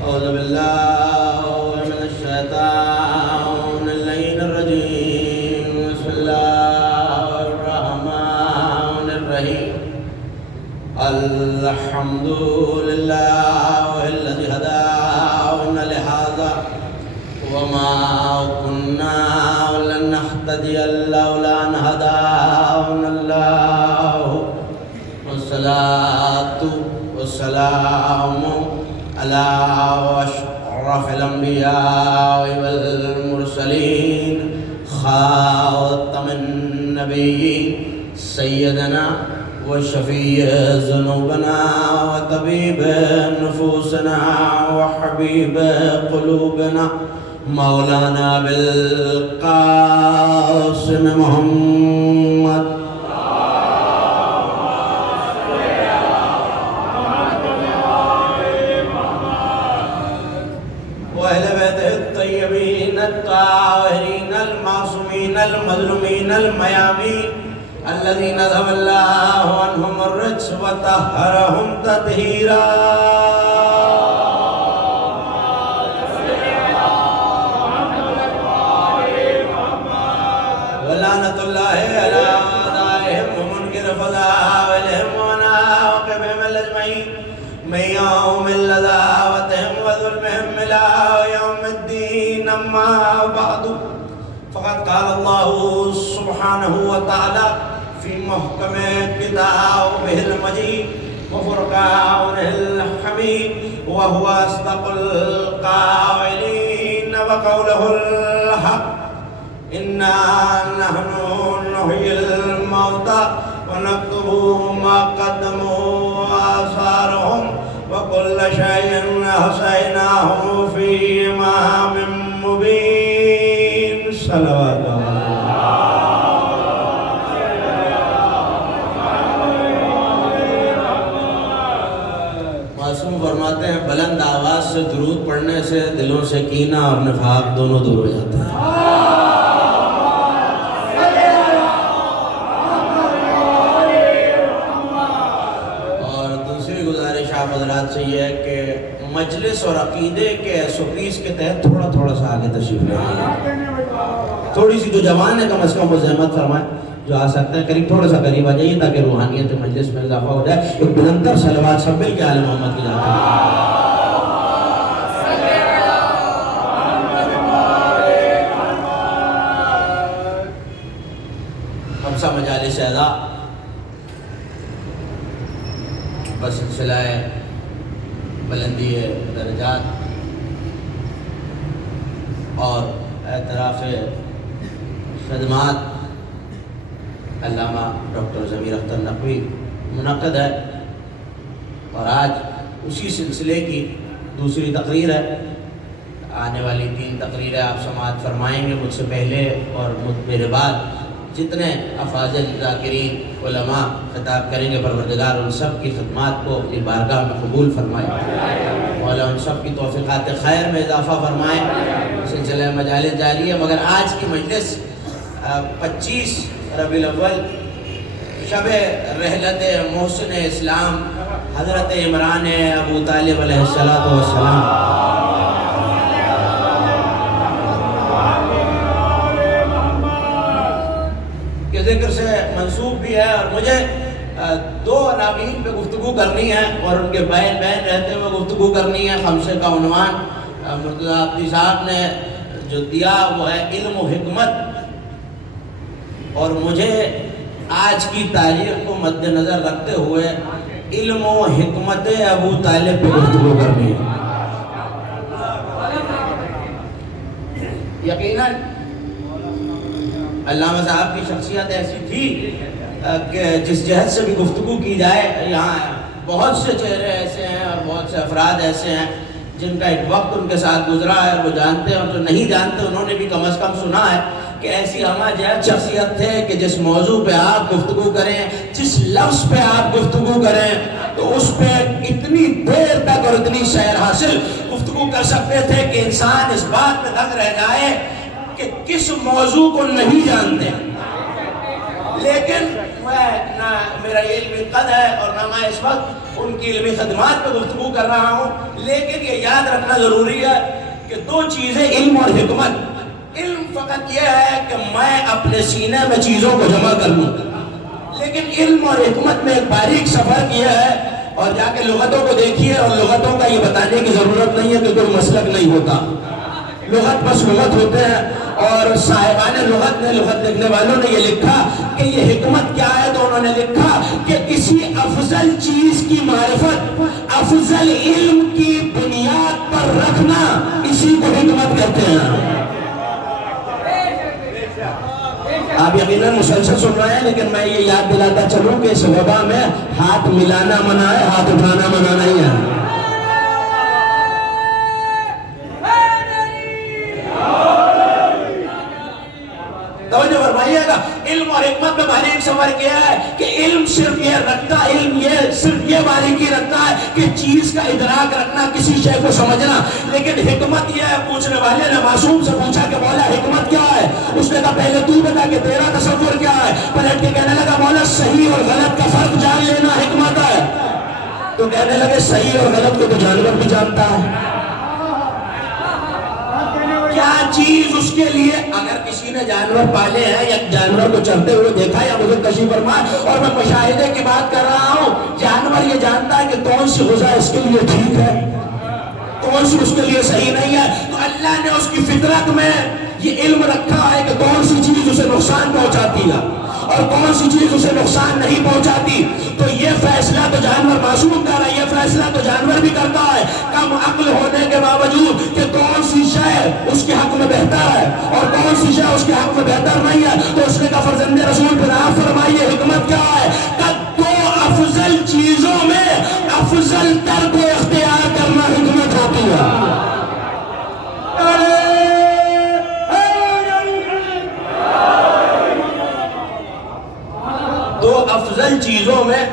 أعوذ بالله من الشيطان اللعين الرجيم. بسم الله الرحمن الرحيم. الحمد لله الذي هدانا لهذا وما كنا لنهتدي لولا أن هدانا الله. والصلاة والسلام على أشرف الأنبياء والمرسلين خاتم النبيين سيدنا وشفيع ذنوبنا وطبيب نفوسنا وحبيب قلوبنا مولانا بالقاسم محمد وأهل بيته الطيبين الطاهرين المعصومين المظلومين الميامين الذين ذهب الله عنهم الرجس وطهرهم تطهيرا. ولعنة الله على أعدائهم ومنكر فضائلهم وناقبهم الأجمعين من يوم لذاوتهم وظلمهم إلى يوم الدين. أما بعد فقد قال الله سبحانه وتعالى في محكم كتابه المجيد وفرقانه الحميد وهو أصدق القائلين وقوله الحق إنا نحن نحيي الموتى ونكتب ما قدموا وآثارهم وكل شيء أحصيناه في إمام مبين. صلوات معصوم فرماتے ہیں بلند آواز سے درود پڑھنے سے دلوں سے کینہ اور نفاق دونوں دور ہو جاتے ہیں. اور دوسری گزارش آپ حضرات سے یہ ہے کہ مجلس اور عقیدے کے سپیس کے تحت تھوڑا تھوڑا سا آگے تشریف لے آئیے. تھوڑی سی جو جوان ہے کم از کم وہ زحمت فرمائے، جو آ سکتے ہیں قریب تھوڑا سا قریب آ جائیے تاکہ روحانیت مجلس میں اضافہ ہو جائے. ایک بلندر صلوات سب مل کے آل محمد کی جاتے ہیں. خمسہ مجالس اعضا بس سلسلہ بلندی درجات اور اعتراف خدمات علامہ ڈاکٹر ضمیر اختر نقوی منعقد ہے، اور آج اسی سلسلے کی دوسری تقریر ہے. آنے والی 3 تقریریں آپ سماعت فرمائیں گے مجھ سے پہلے، اور میرے بعد جتنے افاضل ذاکرین علماء خطاب کریں گے پروردگار ان سب کی خدمات کو اپنی بارگاہ میں قبول فرمائے. مولا ان سب کی توفیقات خیر میں اضافہ فرمائے. سلسلہ مجالس جاری ہے، مگر آج کی مجلس 25 ربیع الاول شب رحلت محسن اسلام حضرت عمران ابو طالب علیہ السلام کے ذکر سے منسوب بھی ہے. اور مجھے 2 عناوین پہ گفتگو کرنی ہے اور ان کے بین رہتے ہوئے گفتگو کرنی ہے. خمسے کا عنوان مرتضیٰ عبدی صاحب نے جو دیا وہ ہے علم و حکمت، اور مجھے آج کی تاریخ کو مد نظر رکھتے ہوئے علم و حکمت ابو طالب پہ گفتگو کرنی ہے. یقیناً علامہ صاحب کی شخصیت ایسی تھی کہ جس جہت سے بھی گفتگو کی جائے، یہاں بہت سے چہرے ایسے ہیں اور بہت سے افراد ایسے ہیں جن کا ایک وقت ان کے ساتھ گزرا ہے، وہ جانتے ہیں، اور جو نہیں جانتے انہوں نے بھی کم از کم سنا ہے کہ ایسی ہمہ جہت شخصیت تھے کہ جس موضوع پہ آپ گفتگو کریں، جس لفظ پہ آپ گفتگو کریں تو اس پہ اتنی دیر تک اور اتنی سیر حاصل گفتگو کر سکتے تھے کہ انسان اس بات پہ دنگ رہ جائے کہ کس موضوع کو نہیں جانتے، لیکن میں نہ میرا یہ علمی قد ہے اور نہ میں اس وقت ان کی علمی خدمات پہ گفتگو کر رہا ہوں، لیکن یہ یاد رکھنا ضروری ہے کہ دو چیزیں علم اور حکمت۔ علم فقط یہ ہے کہ میں اپنے سینے میں چیزوں کو جمع کر لوں، لیکن علم اور حکمت میں ایک باریک سفر کیا ہے، اور جا کے لغتوں کو دیکھیے، اور لغتوں کا یہ بتانے کی ضرورت نہیں ہے کہ کوئی مسلک نہیں ہوتا، لغت بس لغت ہوتے ہیں، اور صاحبان لغت نے، لغت لکھنے والوں نے یہ لکھا کہ یہ حکمت کیا ہے، تو انہوں نے لکھا کہ کسی افضل چیز کی معرفت افضل علم کی بنیاد پر رکھنا، اسی کو حکمت کہتے ہیں۔ آپ یقیناً مسلسل سن رہے ہیں، لیکن میں یہ یاد دلاتا چلوں کہ اس وبا میں ہاتھ ملانا منع ہے، ہاتھ اٹھانا منع نہیں ہے۔ توجہ فرمائیے گا، علم اور حکمت میں باریک سفر کیا ہے کہ علم صرف یہ رکھتا، علم یہ صرف یہ باریکی رکھتا ہے کہ چیز کا ادراک رکھنا، کسی شے کو سمجھنا، لیکن حکمت یہ ہے، پوچھنے والے نے معصوم سے پوچھا کہ مولا حکمت کیا ہے؟ اس نے کہا پہلے تو بتا کہ تیرا تصور کیا ہے؟ پلٹ کے کہنے لگا مولا صحیح اور غلط کا فرق جان لینا حکمت ہے۔ تو کہنے لگے صحیح اور غلط کو تو جانور بھی جانتا ہے، کیا چیز اس کے لیے، اگر کسی نے جانور پالے ہیں یا جانور کو چرتے ہوئے دیکھا یا مجھے کشف فرمائے، اور میں مشاہدے کی بات کر رہا ہوں، جانور یہ جانتا ہے کہ کون سی غذا اس کے لیے ٹھیک ہے، کون سی اس کے لیے صحیح نہیں ہے، تو اللہ نے اس کی فطرت میں یہ علم رکھا ہے کہ کون سی چیز اسے نقصان پہنچاتی ہے اور کون سی چیز اسے نقصان نہیں پہنچاتی۔ تو یہ فیصلہ تو جانور معصوم کر رہا ہے، یہ فیصلہ تو جانور بھی کرتا ہے کم عقل ہونے کے باوجود کہ کون سی شے اس کے حق میں بہتر ہے اور کون سی شے اس کے حق میں بہتر نہیں ہے۔ تو اس نے کہا فرزند رسول پہ آپ فرمائیے حکمت کیا ہے؟ کہ دو افضل چیزوں میں افضل تر کو اختیار کرنا حکمت ہوتی ہے۔ دو افضل چیزوں میں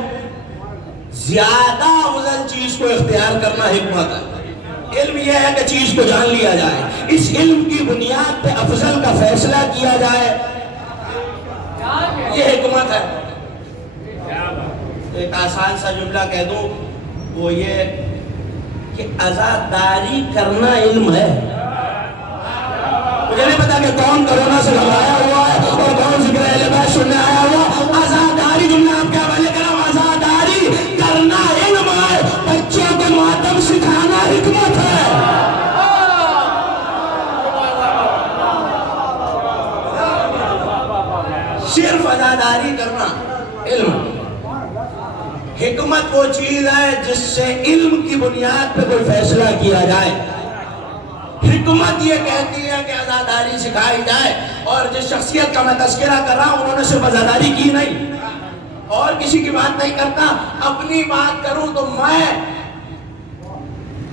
زیادہ افضل چیز کو اختیار کرنا حکمت ہے۔ علم یہ ہے کہ چیز کو جان لیا جائے، اس علم کی بنیاد پہ افضل کا فیصلہ کیا جائے، یہ حکمت ہے۔ ایک آسان سا جملہ کہہ دوں، وہ یہ کہ عزاداری کرنا علم ہے۔ مجھے نہیں پتا کہ کون کرونا سے گھبرایا ہوا ہے اور کون ذکر اہل بیت سننے آیا ہوا۔ عزاداری جملہ آپ کے حوالے کرام، عزاداری کرنا علم ہے، بچوں کو ماتم سکھانا حکمت ہے۔ صرف عزاداری کرنا علم، حکمت وہ چیز ہے جس سے علم کی بنیاد پہ کوئی فیصلہ کیا جائے۔ حکمت یہ کہتی ہے کہ عزاداری سکھائی جائے، اور جس شخصیت کا میں تذکرہ کر رہا ہوں انہوں نے صرف عزاداری کی نہیں، اور کسی کی بات نہیں کرتا، اپنی بات کروں تو میں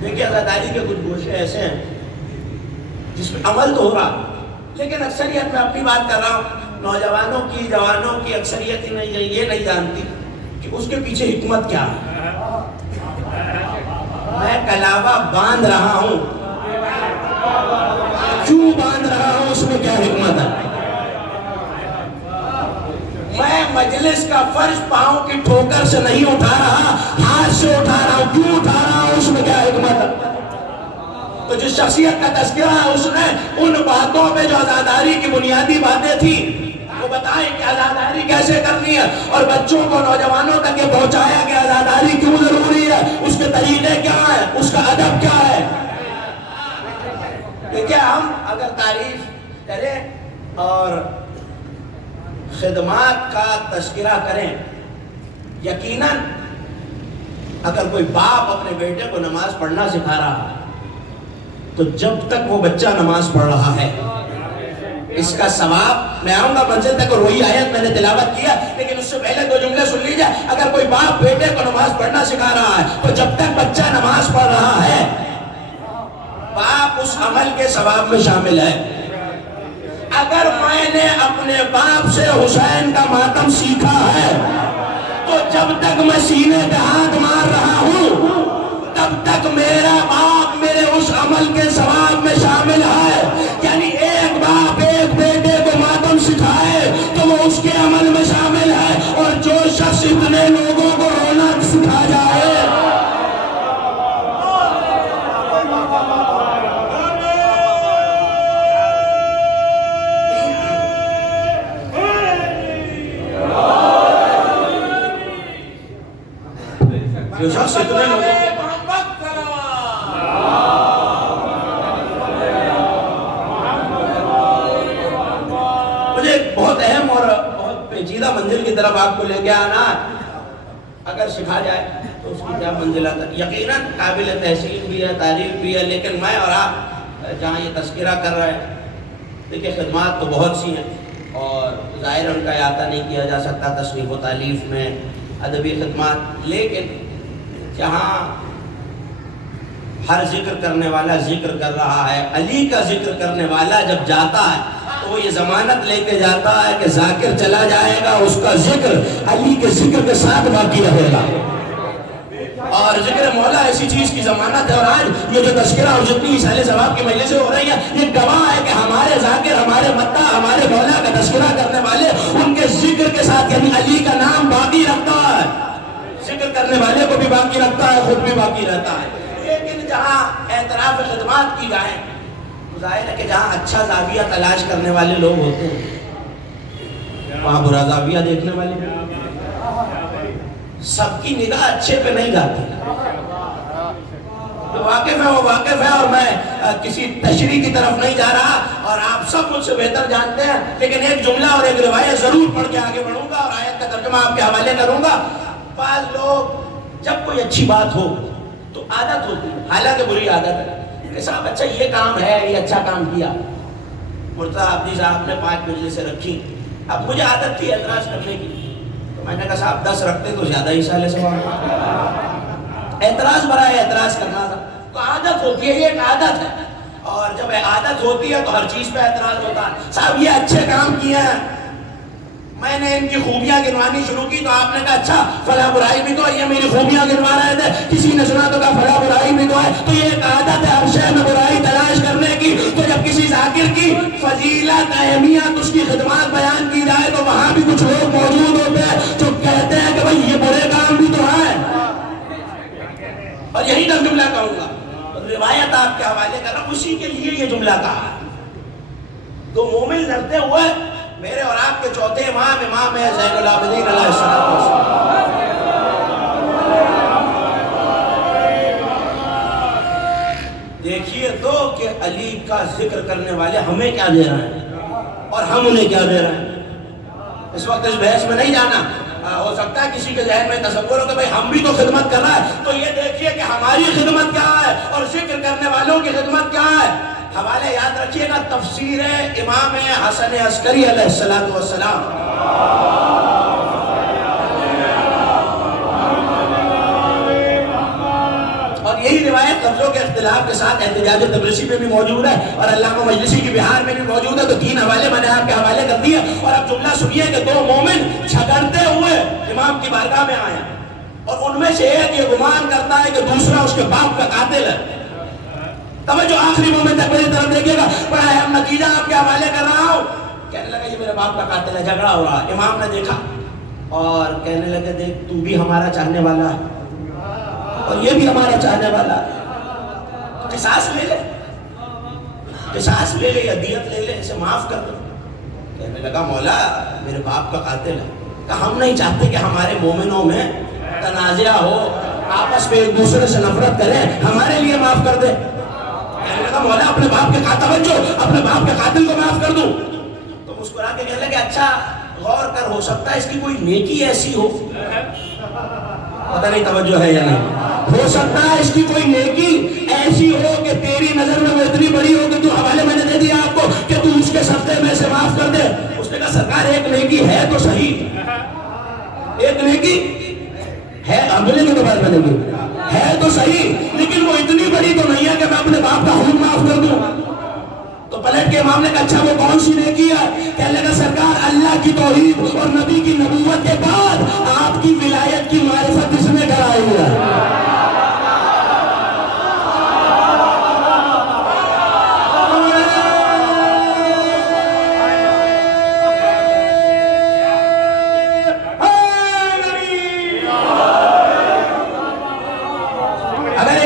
دیکھیے عزاداری کے کچھ گوشے ایسے ہیں جس میں عمل تو ہو رہا، لیکن اکثریت میں اپنی بات کر رہا ہوں، نوجوانوں کی، جوانوں کی اکثریت یہ نہیں جانتی کہ اس کے پیچھے حکمت کیا ہے۔ میں کلاوہ باندھ رہا ہوں، کیوں باندھ رہا ہوں، اس میں کیا حکمت ہے۔ میں مجلس کا فرش پاؤں کی ٹھوکر سے نہیں اٹھا رہا، ہاتھ سے اٹھا رہا ہوں، کیوں اٹھا رہا ہوں، اس میں کیا حکمت ہے۔ تو جس شخصیت کا تذکرہ ہے اس نے ان باتوں میں جو عزاداری کی بنیادی باتیں تھیں وہ بتائیں کہ عزاداری کیسے کرنی ہے، اور بچوں کو، نوجوانوں تک یہ پہنچایا کہ عزاداری کیوں ضروری ہے، اس کے طریقے کیا ہیں، اس کا ادب کیا ہے۔ دیکھیں ہم اگر تعریف کریں اور خدمات کا تذکرہ کریں، یقیناً اگر کوئی باپ اپنے بیٹے کو نماز پڑھنا سکھا رہا ہے تو جب تک وہ بچہ نماز پڑھ رہا ہے اس کا ثواب، میں آؤں گا منزل تک اور وہی آیت میں نے تلاوت کیا، لیکن اس سے پہلے دو جملے سن لیجئے۔ اگر کوئی باپ بیٹے کو نماز پڑھنا سکھا رہا ہے تو جب تک بچہ نماز پڑھ رہا ہے باپ اس عمل کے ثواب میں شامل ہے۔ اگر میں نے اپنے باپ سے حسین کا ماتم سیکھا ہے تو جب تک میں سینے پہ ہاتھ مار رہا ہوں تب تک میرا باپ میرے اس عمل کے ثواب میں شامل ہے۔ یعنی ایک باپ ایک بیٹے کو ماتم سکھائے تو وہ اس کے عمل میں شامل کی طرف آپ کو لے کے آنا اگر سکھا جائے تو اس کی کیا منزلہ تک یقیناً قابل تحسین بھی ہے، تعریف بھی ہے، لیکن میں اور آپ جہاں یہ تذکرہ کر رہے ہیں، دیکھیں خدمات تو بہت سی ہیں اور ظاہر ان کا احاطہ نہیں کیا جا سکتا تصنیف و تالیف میں، ادبی خدمات، لیکن جہاں ہر ذکر کرنے والا ذکر کر رہا ہے، علی کا ذکر کرنے والا جب جاتا ہے تو وہ یہ ضمانت لے کے جاتا ہے کہ ذاکر چلا جائے گا، اس کا ذکر علی کے ذکر کے ساتھ باقی رہے گا، اور ذکر مولا ایسی چیز کی ضمانت ہے۔ اور آج یہ جو تذکرہ اور جتنی اصال ثواب کی مجلسیں ہو رہی ہیں، یہ گواہ ہے کہ ہمارے ذاکر، ہمارے مداح، ہمارے مولا کا تذکرہ کرنے والے ان کے ذکر کے ساتھ یعنی علی کا نام باقی رکھتا ہے، ذکر کرنے والے کو بھی باقی رکھتا ہے، خود بھی باقی رہتا ہے۔ لیکن جہاں اعتراف خدمات کی جائیں تو ظاہر ہے کہ جہاں اچھا زاویہ تلاش کرنے والے لوگ ہوتے ہیں وہاں برا زاویہ دیکھنے والے بھی، سب کی نگاہ اچھے پہ نہیں جاتی، جو واقف ہے وہ واقف ہے، اور میں کسی تشریح کی طرف نہیں جا رہا اور آپ سب مجھ سے بہتر جانتے ہیں، لیکن ایک جملہ اور ایک روایت ضرور پڑھ کے آگے بڑھوں گا اور آیت کا ترجمہ آپ کے حوالے کروں گا۔ بعض لوگ جب کوئی اچھی بات ہو تو عادت ہوتی ہے، حالانکہ بری عادت ہے کہ صاحب اچھا یہ کام ہے، یہ اچھا کام کیا، مرتضیٰ عابدی صاحب نے 5 مجلسیں رکھی، اب مجھے عادت تھی اعتراض کرنے کی، میں نے کہا صاحب 10 رکھتے تو زیادہ ہی سالے ثواب، اعتراض برائے اعتراض کرنا تھا، تو عادت ہوتی ہے، یہ ایک عادت ہے، اور جب عادت ہوتی ہے تو ہر چیز پہ اعتراض ہوتا ہے۔ صاحب یہ اچھے کام کیے ہیں، میں نے ان کی خوبیاں گنوانی شروع کی تو آپ نے کہا اچھا فلاں برائی بھی تو ہے، یہ میری خوبیاں گنوا رہے تھے، کسی نے سنا تو کہا فلاں برائی بھی تو ہے، تو یہ ایک عادت ہے ہر شے میں برائی تلاش کرنے کی۔ تو جب کسی ذاکر کی فضیلت، اہمیت، اس کی خدمات بیان کی جائے تو وہاں بھی کچھ لوگ موجود ہوتے ہیں جو کہتے ہیں کہ بھائی یہ برے کام بھی تو ہیں، اور یہی تک جملہ کہوں گا، روایت آپ کے حوالے کر رہا ہوں، اسی کے لیے یہ جملہ کہا۔ تو مومن لڑتے ہوئے میرے اور آپ کے چوتھے امام ہے زین العابدین علیہ السلام۔ دیکھیے تو کہ علی کا ذکر کرنے والے ہمیں کیا دے رہے ہیں اور ہم انہیں کیا دے رہے ہیں۔ اس وقت اس بحث میں نہیں جانا، ہو سکتا ہے کسی کے ذہن میں تصور ہو کہ بھائی ہم بھی تو خدمت کر رہا ہے، تو یہ دیکھیے کہ ہماری خدمت کیا ہے اور ذکر کرنے والوں کی خدمت کیا ہے۔ حوالے یاد رکھیے گا، تفسیر امام حسن عسکری علیہ السلام، اور یہی روایت لفظوں کے اختلاف کے ساتھ احتجاج تبریسی میں بھی موجود ہے اور علامہ مجلسی کی بہار میں بھی موجود ہے، تو 3 حوالے میں نے آپ کے حوالے کر دیے۔ اور اب جملہ سنیے کہ 2 مومن جھگڑتے ہوئے امام کی بارگاہ میں آئے اور ان میں سے ایک یہ گمان کرتا ہے کہ دوسرا اس کے باپ کا قاتل ہے۔ توجہ آخری مومن تک میری طرف دیکھیے گا، بڑا اہم نتیجہ آپ کے حوالے کر رہا ہوں۔ کہنے لگا یہ میرے باپ کا قاتل ہے، جھگڑا ہو رہا ہے۔ امام نے دیکھا اور کہنے لگے دیکھ تو بھی ہمارا چاہنے والا ہے اور یہ بھی ہمارا چاہنے والا ہے، قصاص لے لے، قصاص لے لے یا دیت لے لے، اسے معاف کر دو۔ کہنے لگا مولا میرے باپ کا قاتل ہے۔ کہا ہم نہیں چاہتے کہ ہمارے مومنوں میں تنازعہ ہو، آپس میں ایک دوسرے سے نفرت کریں، ہمارے لیے معاف کر دے۔ کہنے لگا مولا اپنے باپ کے اپنے باپ کے قاتل کو معاف کر دوں۔ تو مسکرا کے کہنے لگے اچھا غور کر، ہو سکتا ہے اس کی کوئی نیکی ایسی ہو، پتہ نہیں توجہ ہے یا نہیں، ہو سکتا ہے اس کی کوئی نیکی ایسی ہو کہ تیری نظر میں وہ اتنی بڑی ہو کہ تو حوالے میں نے دے دیا آپ کو کہ تو اس کے صدقے میں سے معاف کر دے۔ اس نے کہا سرکار ایک نیکی ہے تو صحیح، ایک نیکی ہے، عملے کی تو بات بنے گی، ہے تو صحیح، لیکن وہ اتنی بڑی تو نہیں ہے کہ میں اپنے باپ کا خون معاف کر دوں۔ تو پلٹ کے امام نے کہا اچھا وہ کون سی نیکی ہے؟ کہنے لگا سرکار اللہ کی توحید اور نبی کی نبوت کے بعد آپ کی ولایت کی معرفت اس نے کرائی ہے۔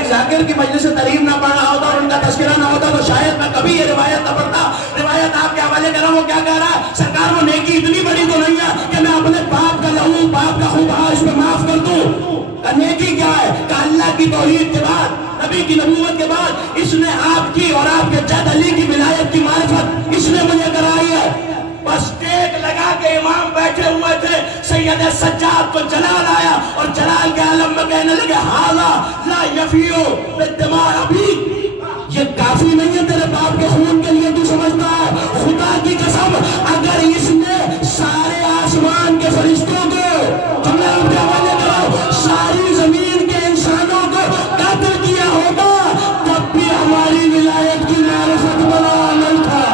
ذاکر کی مجلس تعلیم نہ پڑھ رہا ہوتا اور ان کا تذکرہ نہ ہوتا تو شاید میں کبھی یہ روایت نہ پڑھتا۔ روایت آپ کے حوالے کر رہا ہوں، وہ کیا کہہ رہا ہے؟ سرکار وہ نیکی اتنی بڑی تو نہیں ہے کہ میں اپنے باپ کا لہو، باپ کا خون اس پہ معاف کر دوں۔ نیکی کیا ہے کہ اللہ کی توحید کے بعد، نبی کی نبوت کے بعد اس نے آپ کی اور آپ کے جد علی کی ولایت کی معرفت اس نے مجھے کرائی ہے۔ بس ٹیک لگا کے امام بیٹھے ہوئے تھے، سید سجاد کو جلال آیا اور جلال کے عالم میں کہنے لگے حالا لا یفیو بالدماء ابی، یہ کافی نہیں ہے تیرے باپ کے خون کے لیے، تو سمجھتا ہے خدا کی قسم اگر اس نے سارے آسمان کے فرشتوں کو جملہ آپ کے حوالے کرو ساری زمین کے انسانوں کو قتل کیا ہوگا تب بھی ہماری ولایت کی معرفت بنا نہیں تھا۔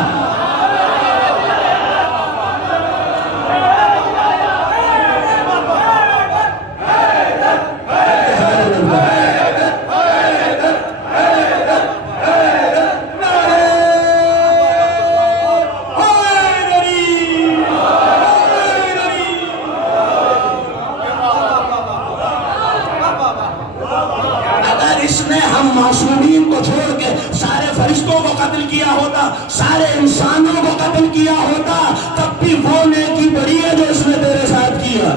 معصومین کو چھوڑ کے سارے فرشتوں کو قتل کیا ہوتا، سارے انسانوں کو قتل کیا ہوتا، تب بھی وہ نیکی بڑی ہے جو اس نے تیرے ساتھ کیا۔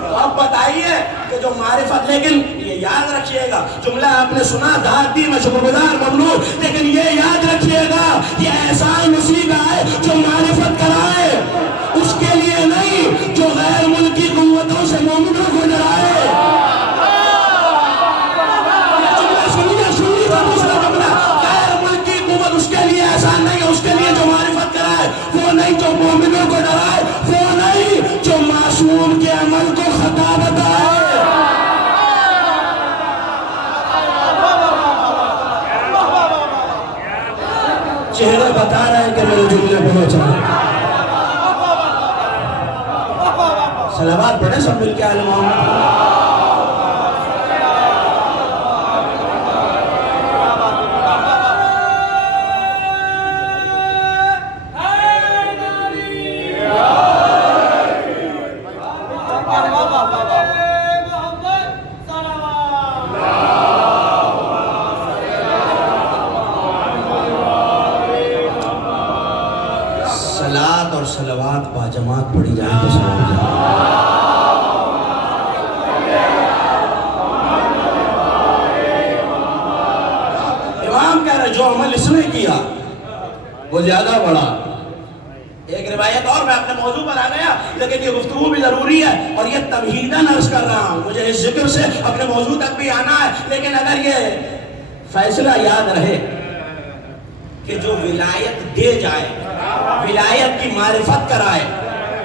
تو اب بتائیے کہ جو معرفت، لیکن یہ یاد رکھیے گا جملہ آپ نے سنا داد دی میں شکر گزار ممنون، لیکن یہ یاد رکھیے گا یہ احسان اسی کا ہے جو معرفت کرائے، اس کے لیے نہیں جو غیر ملکی قوتوں سے مومنوں کو ڈرائے۔ وہ نہیں جو مومنوں کو ڈرائے، وہ نہیں جو معصوم کے عمل کو خطا بتائے۔ چہرے بتا رہے ہیں کہ میرے جملے بہت چاہے، صلوات پڑھیں سب مل کے آل محمد۔ صلوات اور صلوات باجماعت پڑھی جائے تو سلام جائے۔ امام کہہ رہے جو عمل اس نے کیا وہ زیادہ بڑا۔ ایک روایت اور میں اپنے موضوع پر آ گیا لیکن یہ گفتگو بھی ضروری ہے اور یہ تمہیداً عرض کر رہا ہوں، مجھے اس ذکر سے اپنے موضوع تک بھی آنا ہے، لیکن اگر یہ فیصلہ یاد رہے کہ جو ولایت دے جائے، ولایت کی معرفت کرائے،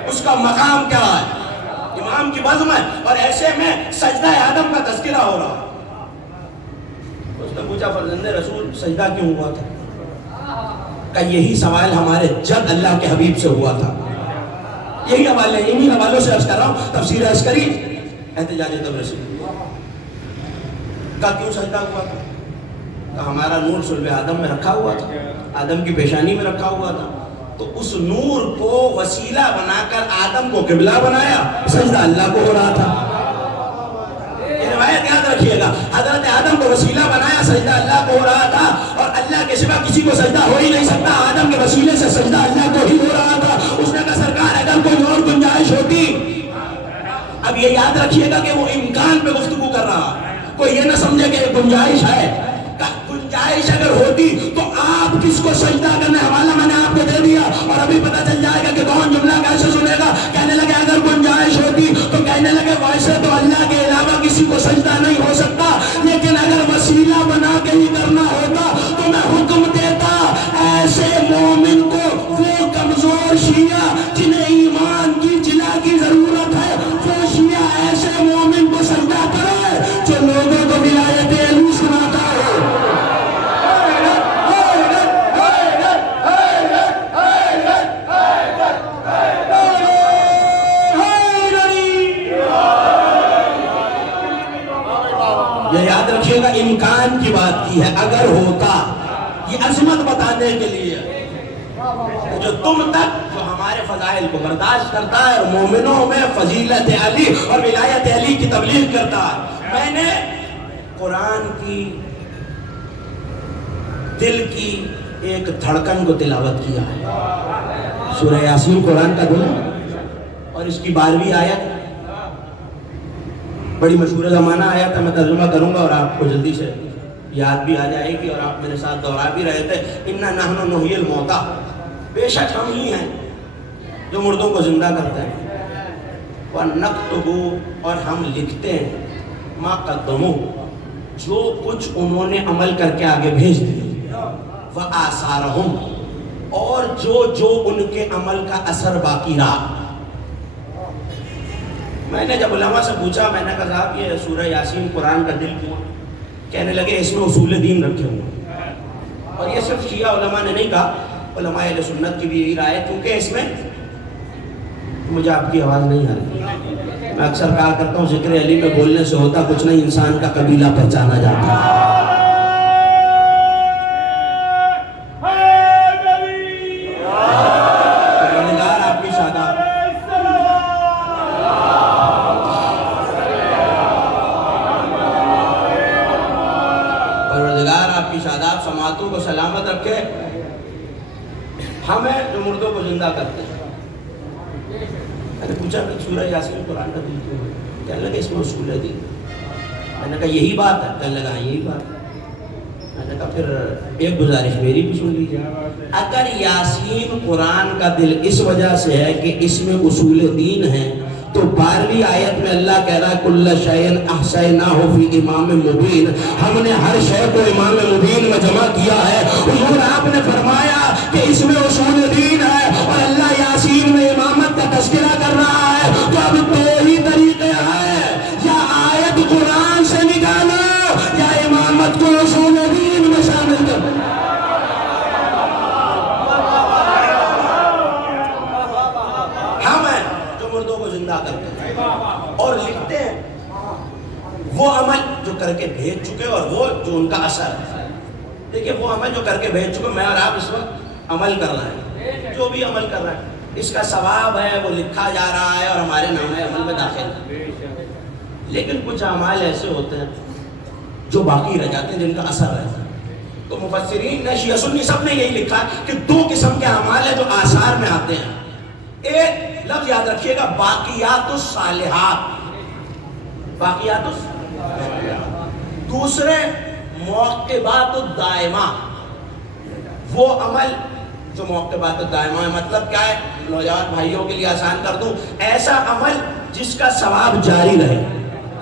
اس کا مقام کیا ہے، امام کی بزم ہے اور ایسے میں سجدہ آدم کا تذکرہ ہو رہا۔ اس نے پوچھا فرزند رسول سجدہ کیوں ہوا تھا؟ کہ یہی سوال ہمارے جد اللہ کے حبیب سے ہوا تھا۔ یہی حوالے، انہی حوالوں سے عرض کر رہا ہوں، تفسیر عسکری احتجاج تبرسی کا کیوں سجدہ ہوا تھا؟ کہ ہمارا نور صلب آدم میں رکھا ہوا تھا، آدم کی پیشانی میں رکھا ہوا تھا، تو اس نور کو وسیلہ بنا کر آدم کو قبلہ بنایا، سجدہ اللہ کو ہو رہا تھا۔ یہ روایت یاد رکھیے گا، حضرت آدم کو وسیلہ بنایا، سجدہ اللہ کو ہو رہا تھا، اور اللہ کے سوا کسی کو سجدہ ہو ہی نہیں سکتا، آدم کے وسیلے سے سجدہ اللہ کو ہی ہو رہا تھا۔ اس نے کہا سرکار اگر کوئی اور گنجائش ہوتی، اب یہ یاد رکھیے گا کہ وہ امکان پہ گفتگو کر رہا، کوئی یہ نہ سمجھے کہ گنجائش ہے، گنجائش اگر ہوتی تو آپ کس کو سجدہ کرنے، حوالہ میں نے آپ کو دے دیا اور ابھی پتہ چل جائے گا کہ کون جملہ کیسے سنے گا۔ کہنے لگے اگر گنجائش ہوتی تو کہنے لگے ویسے تو اللہ کے علاوہ کسی کو سجدہ نہیں ہو سکتا، لیکن اگر وسیلہ بنا کے ہی کرنا ہوتا تو میں حکم دیتا ایسے مومن کو، وہ کمزور شیعہ جنہیں ایمان کی جلا کی ضرورت ہے، وہ شیعہ ایسے مومن کو سجدہ کرے جو لوگوں کو ولایت علی سناتا ہے۔ یہ یاد رکھیے گا امکان کی بات کی ہے، اگر ہوتا، یہ عظمت بتانے کے لیے جو تم تک جو ہمارے فضائل کو برداشت کرتا ہے اور مومنوں میں فضیلت علی اور ولایت علی کی تبلیغ کرتا ہے۔ میں نے قرآن کی دل کی ایک دھڑکن کو تلاوت کیا ہے، سورہ یاسین قرآن کا دل ہے اور اس کی 12ویں آیت بڑی مشہور زمانہ آیا تھا، میں ترجمہ کروں گا اور آپ کو جلدی سے یاد بھی آ جائے گی اور آپ میرے ساتھ دہرا بھی رہے تھے۔ اِنَّا نَحْنُ نُحْيِي الْمَوْتَىٰ، بے شک ہم ہی ہیں جو مردوں کو زندہ کرتے ہیں. وَنَكْتُبُ اور ہم لکھتے ہیں مَا قَدَّمُوا جو کچھ انہوں نے عمل کر کے آگے بھیج دیا. وَآثَارَهُمْ اور جو ان کے عمل کا اثر باقی رہا. میں نے جب علماء سے پوچھا, میں نے کہا صاحب یہ سورہ یاسین قرآن کا دل کیوں؟ کہنے لگے اس میں اصول دین رکھے ہوئے. اور یہ صرف شیعہ علماء نے نہیں کہا, علماء اہل سنت کی بھی یہی رائے ہے, کیونکہ اس میں مجھے آپ کی آواز نہیں آ رہی. میں اکثر کہا کرتا ہوں ذکر علی میں بولنے سے ہوتا کچھ نہیں, انسان کا قبیلہ پہچانا جاتا ہے. پروردگار آپ کی شاداب, پروردگار آپ کی شاداب سماعتوں کو سلامت رکھے. ہمیں جو مردوں کو زندہ کرتے ہیں. میں نے پوچھا کہ سورہ یاسین قرآن کا دل کیوں ہے؟ کہنے لگے اس میں اصول ہے دین. میں نے کہا یہی بات ہے؟ کہنے لگا یہی بات ہے. میں نے کہا پھر ایک گزارش میری بھی سن لیجیے. اگر یاسین قرآن کا دل اس وجہ سے ہے کہ اس میں اصول دین ہے, تو 12ویں آیت میں اللہ کہہ رہا ہے کل شیء احصیناہ فی امام مبین, ہم نے ہر شے کو امام مبین میں جمع کیا ہے. حضور آپ نے فرمایا کہ اس میں اصول دین ہے, اور اللہ یاسین میں امامت کا تذکرہ کر رہا ہے. تو اب دو ہی طریقے ہیں, یا آیت قرآن سے نکالو یا امامت کو اصول دین میں شامل کرو. ہم ہیں جو مردوں کو زندہ کرتے ہیں اور لکھتے ہیں وہ عمل جو کر کے بھیج چکے اور وہ جو ان کا اثر ہے. دیکھیے وہ عمل جو کر کے بھیج چکے, میں اور آپ اس وقت عمل کر رہے ہیں, جو بھی عمل کر رہے ہیں اس کا ثواب ہے وہ لکھا جا رہا ہے اور ہمارے نامہ عمل میں داخل ہے. لیکن کچھ اعمال ایسے ہوتے ہیں جو باقی رہ جاتے ہیں, جن کا اثر رہتا ہے. تو مفسرین نے, شیعہ سنی سب نے یہی لکھا کہ 2 قسم کے اعمال ہیں جو آثار میں آتے ہیں. ایک لفظ یاد رکھیے گا, باقیات الصالحات, باقیات الصالحات. دوسرے موقبات الدائمہ, وہ عمل جو موقبات الدائمہ ہے. مطلب کیا ہے, نوجوان بھائیوں کے لیے آسان کر دوں, ایسا عمل جس کا ثواب جاری رہے,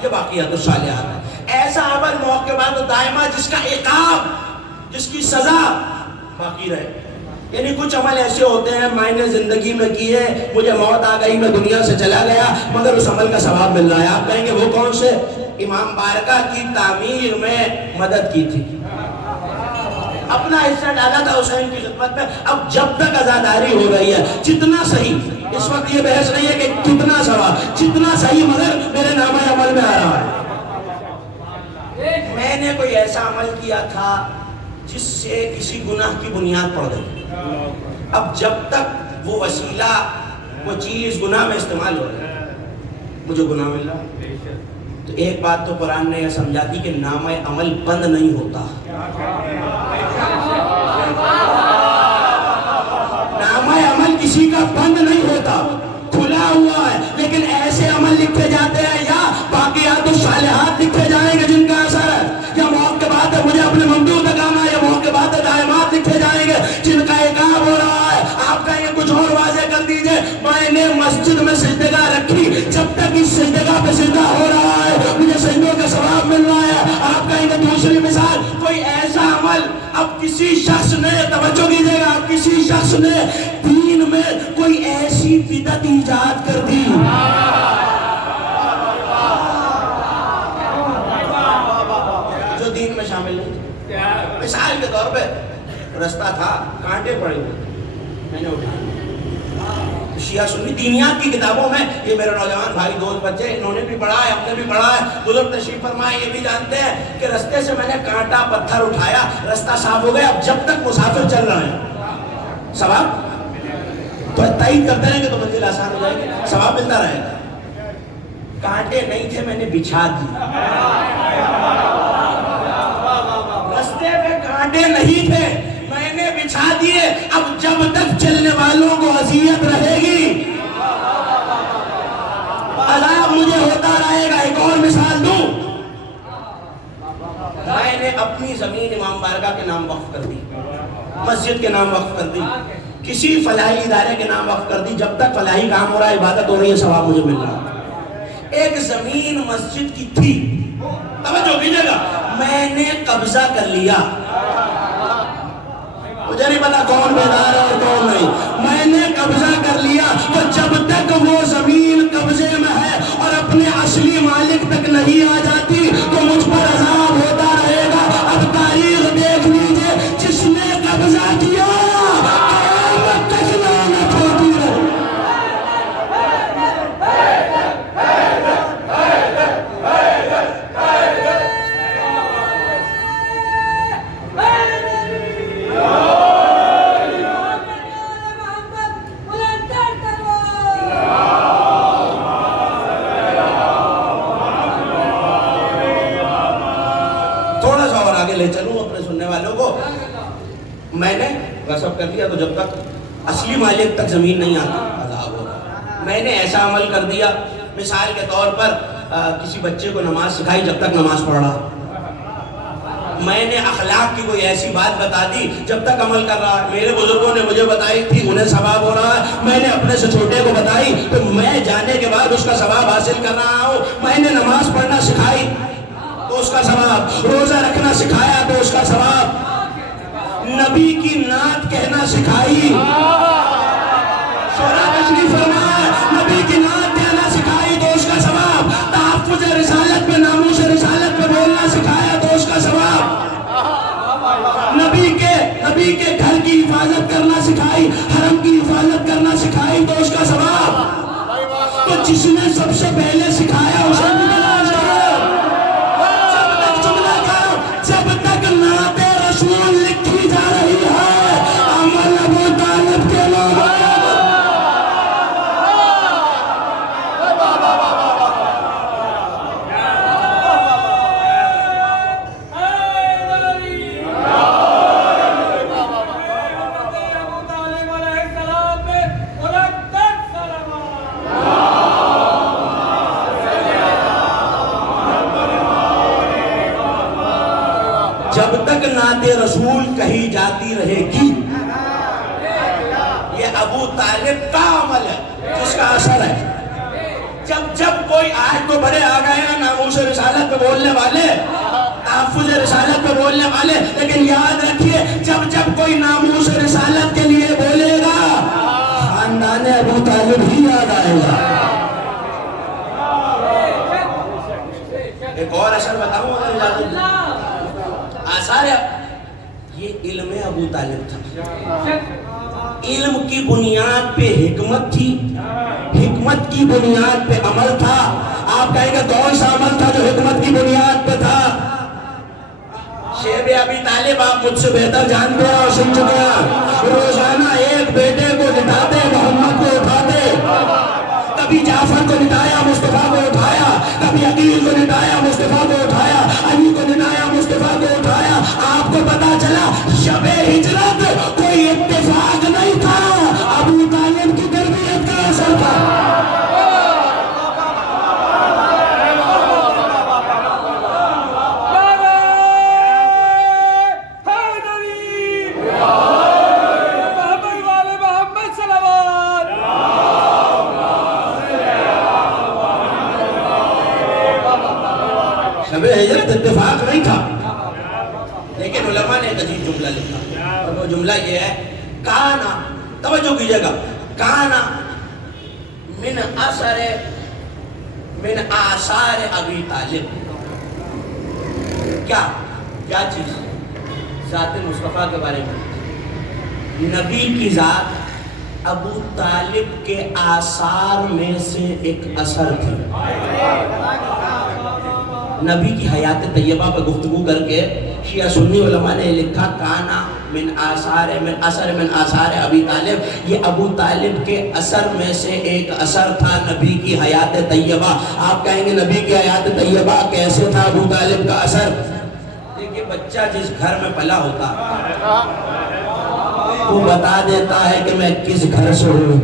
یہ باقیات الصالحات ہے. ایسا عمل موقبات الدائمہ جس کا عقاب, جس کی سزا باقی رہے. یعنی کچھ عمل ایسے ہوتے ہیں میں نے زندگی میں کیے, مجھے موت آ گئی, میں دنیا سے چلا گیا, مگر اس عمل کا ثواب مل رہا ہے. آپ کہیں گے وہ کون سے؟ امام بارکہ کی تعمیر میں مدد کی تھی, اپنا حصہ ڈالا تھا حسین کی خدمت میں. اب جب تک عزاداری ہو رہی ہے, جتنا صحیح, اس وقت یہ بحث نہیں ہے کہ کتنا ثواب, جتنا صحیح مگر میرے نامہ عمل میں آ رہا ہے. میں نے کوئی ایسا عمل کیا تھا جس سے کسی گناہ کی بنیاد پڑ گئی, اب جب تک وہ وسیلہ, وہ چیز گناہ میں استعمال ہو رہا ہے, مجھے گناہ مل رہا ہے. تو ایک بات تو قرآن نے یہ سمجھا دی کہ نامہ عمل بند نہیں ہوتا. نامہ عمل کسی کا بند نہیں ہوتا, کھلا ہوا ہے. لیکن ایسے عمل لکھے جاتے ہیں, یا باقیات الصالحات لکھے جائیں گے جن کا اثر ہے, یا موقع بات ہے مجھے اپنے ممدوح تک آنا, یا موقع بات ہے دائمات لکھے جائیں گے جن کا عقاب ہو رہا ہے. آپ کہیں گے کچھ اور واضح کر دیجئے, میں نے مسجد میں سجدگاہ رکھی, جب تک اس سجدگاہ پہ سجدہ ہو رہا ہے مجھے سجدوں کا ثواب مل رہا ہے. آپ کہیں گے دوسری مثال, کوئی ایسا عمل, اب کسی شخص نے, توجہ کیجئے گا, اب کسی شخص نے دین میں کوئی ایسی بدعت ایجاد کر دی جو دین میں شامل نہیں. مثال کے طور پہ رستہ تھا, کانٹے پڑے ہوئے, میں نے اٹھایا. شیعہ سنی دینیات کی کتابوں میں, یہ میرے نوجوان بھائی دوست بچے انہوں نے بھی پڑھا ہے, ہم نے بھی پڑھا ہے, بزرگ تشریف فرمائے یہ بھی جانتے ہیں کہ رستے سے میں نے کانٹا پتھر اٹھایا, رستہ صاف ہو گیا. اب جب تک مسافر چل رہے ہیں ثواب تو تائید کرتے رہیں گے تو منزل آسان ہو جائے گی, ثواب ملتا رہے گا. کانٹے نہیں تھے, میں نے بچھا دی. رستے پہ کانٹے نہیں تھے, میں نے بچھا دیے. اب جب تک چلنے والوں کو اذیت رہے گی عذاب مجھے ہوتا رہے گا. ایک اور مثال دوں, میں نے اپنی زمین امام بارگاہ کے نام وقف کر دی، مسجد کے نام وقف کر دی، کسی فلاحی ادارے کے نام وقف کر دی، جب تک فلاحی کام ہو رہا ہے، عبادت ہو رہی ہے، ثواب مجھے مل رہا ہے۔ ایک زمین مسجد کی تھی، توجہ کیجئے گا، میں نے قبضہ کر لیا، مجھے نہیں پتا کون بیدار ہے اور کون نہیں، میں نے قبضہ کر لیا، تو جب تک وہ زمین قبضے میں ہے اور اپنے اصلی مالک تک نہیں آ جاتی تو مجھ پر عذاب ہوتا رہے گا۔ اب تاریخ دیکھ لیجئے، جس نے قبضہ کیا قیامت تک لعنت ہوتی رہے۔ لے چلوں اپنے سننے والوں کو، میں نے غصب کر دیا تو جب تک اصلی مالک تک زمین نہیں آتی عذاب ہوگا۔ میں نے ایسا عمل کر دیا، مثال کے طور پر کسی بچے کو نماز سکھائی جب تک نماز پڑھ رہا، میں نے اخلاق کی کوئی ایسی بات بتا دی جب تک عمل کر رہا، میرے بزرگوں نے مجھے بتائی تھی، انہیں ثواب ہو رہا ہے، میں نے اپنے سے چھوٹے کو بتائی تو میں جانے کے بعد اس کا ثواب حاصل کر رہا ہوں۔ میں نے نماز پڑھنا سکھائی تو اس کا ثواب، روزہ رکھنا سکھایا تو اس کا ثواب، نبی کی نعت کہنا سکھائی، شورا تشریف فرمائے، نبی کی نعت کہنا سکھائی تو اس کا ثواب، تحفظ رسالت پہ، ناموس رسالت پہ بولنا سکھایا تو اس کا ثواب، نبی کے گھر کی حفاظت کرنا سکھائی، حرم کی حفاظت کرنا سکھائی تو اس کا ثواب۔ تو جس نے سب سے پہلے سکھایا اسے بھی تلاش کرو۔ جب تک نعت رسول لکھی جا رہی ہے، عمل ابو طالب کے لوگ جب تک نعت رسول کہی جاتی رہے گی، یہ ابو طالب کا عمل ہے جس کا اثر ہے۔ جب کوئی آج تو بڑے آ گئے ہیں ناموس رسالت پہ بولنے والے، تحفظ رسالت پہ بولنے والے، لیکن یاد رکھیے جب کوئی ناموس رسالت کے لیے بولے گا خاندان ابو طالب ہی یاد آئے گا۔ ایک اور اثر بتاؤں اگر اجازت دیں، آثار یہ علم ابو طالب تھا، علم کی بنیاد پہ حکمت تھی، حکمت کی بنیاد پہ عمل تھا۔ آپ کہیں گے کون سا عمل تھا جو حکمت کی بنیاد پہ تھا؟ شیب ابی طالب آپ مجھ سے بہتر جانتے ہیں اور سن چکے ہیں، روزانہ ایک بیٹے کو لٹاتے، محمد کو اٹھاتے، کبھی جعفر کو لٹایا، مصطفیٰ کو اٹھایا، کبھی عقیل کو لٹایا، مصطفیٰ کو اٹھایا، علی کو لٹایا، مصطفیٰ کو اٹھایا۔ آپ کو پتا چلا شب ہجرت کوئی اتفاق نہیں تھا، ابو طالب کی تربیت کا اثر تھا۔ شب ہجرت اتفاق نہیں تھا، لیکن علماء نے ایک عجیب جملہ لکھا، اور وہ جملہ یہ ہے، کانا، توجہ کیجئے گا، کانا من آثار ابی طالب، کیا چیز؟ ذات مصطفیٰ کے بارے میں، نبی کی ذات ابو طالب کے آثار میں سے ایک اثر تھی۔ نبی کی حیات طیبہ پہ گفتگو کر کے شیعہ سنی علماء نے لکھا، کانا من آثار ابی طالب، یہ ابو طالب کے اثر میں سے ایک اثر تھا نبی کی حیات طیبہ۔ آپ کہیں گے نبی کی حیات طیبہ کیسے تھا ابو طالب کا اثر؟ دیکھیے بچہ جس گھر میں پلا ہوتا وہ بتا دیتا ہے کہ میں کس گھر سے ہوں۔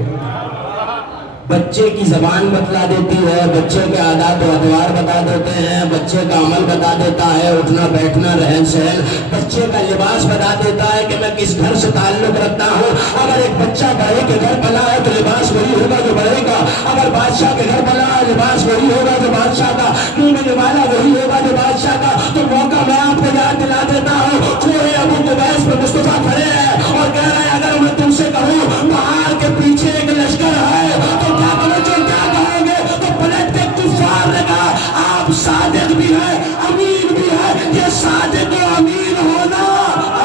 بچے کی زبان بتلا دیتی ہے، بچے کے عادات و اطوار بتا دیتے ہیں، بچے کا عمل بتا دیتا ہے، اٹھنا بیٹھنا رہن سہن، بچے کا لباس بتا دیتا ہے کہ میں کس گھر سے تعلق رکھتا ہوں۔ اگر ایک بچہ بڑے کے گھر پلا ہے تو لباس وہی ہوگا جو بڑے کا، اگر بادشاہ کے گھر پلا ہے لباس وہی ہوگا جو بادشاہ کا، منہ میں والا وہی ہوگا جو بادشاہ کا۔ تو موقع میں آپ کو یاد دلا دیتا ہوں، کوئی ابو قبیس پہ مصطفیٰ کھڑے ہیں اور کہہ رہے ہیں اگر میں تم سے کہوں پہاڑ کے پیچھے ایک لشکر ہے تو کیا کہو گے؟ تو پلٹ کے کفار نے کہا آپ صادق بھی ہے امین بھی ہے، یہ صادق و امین ہونا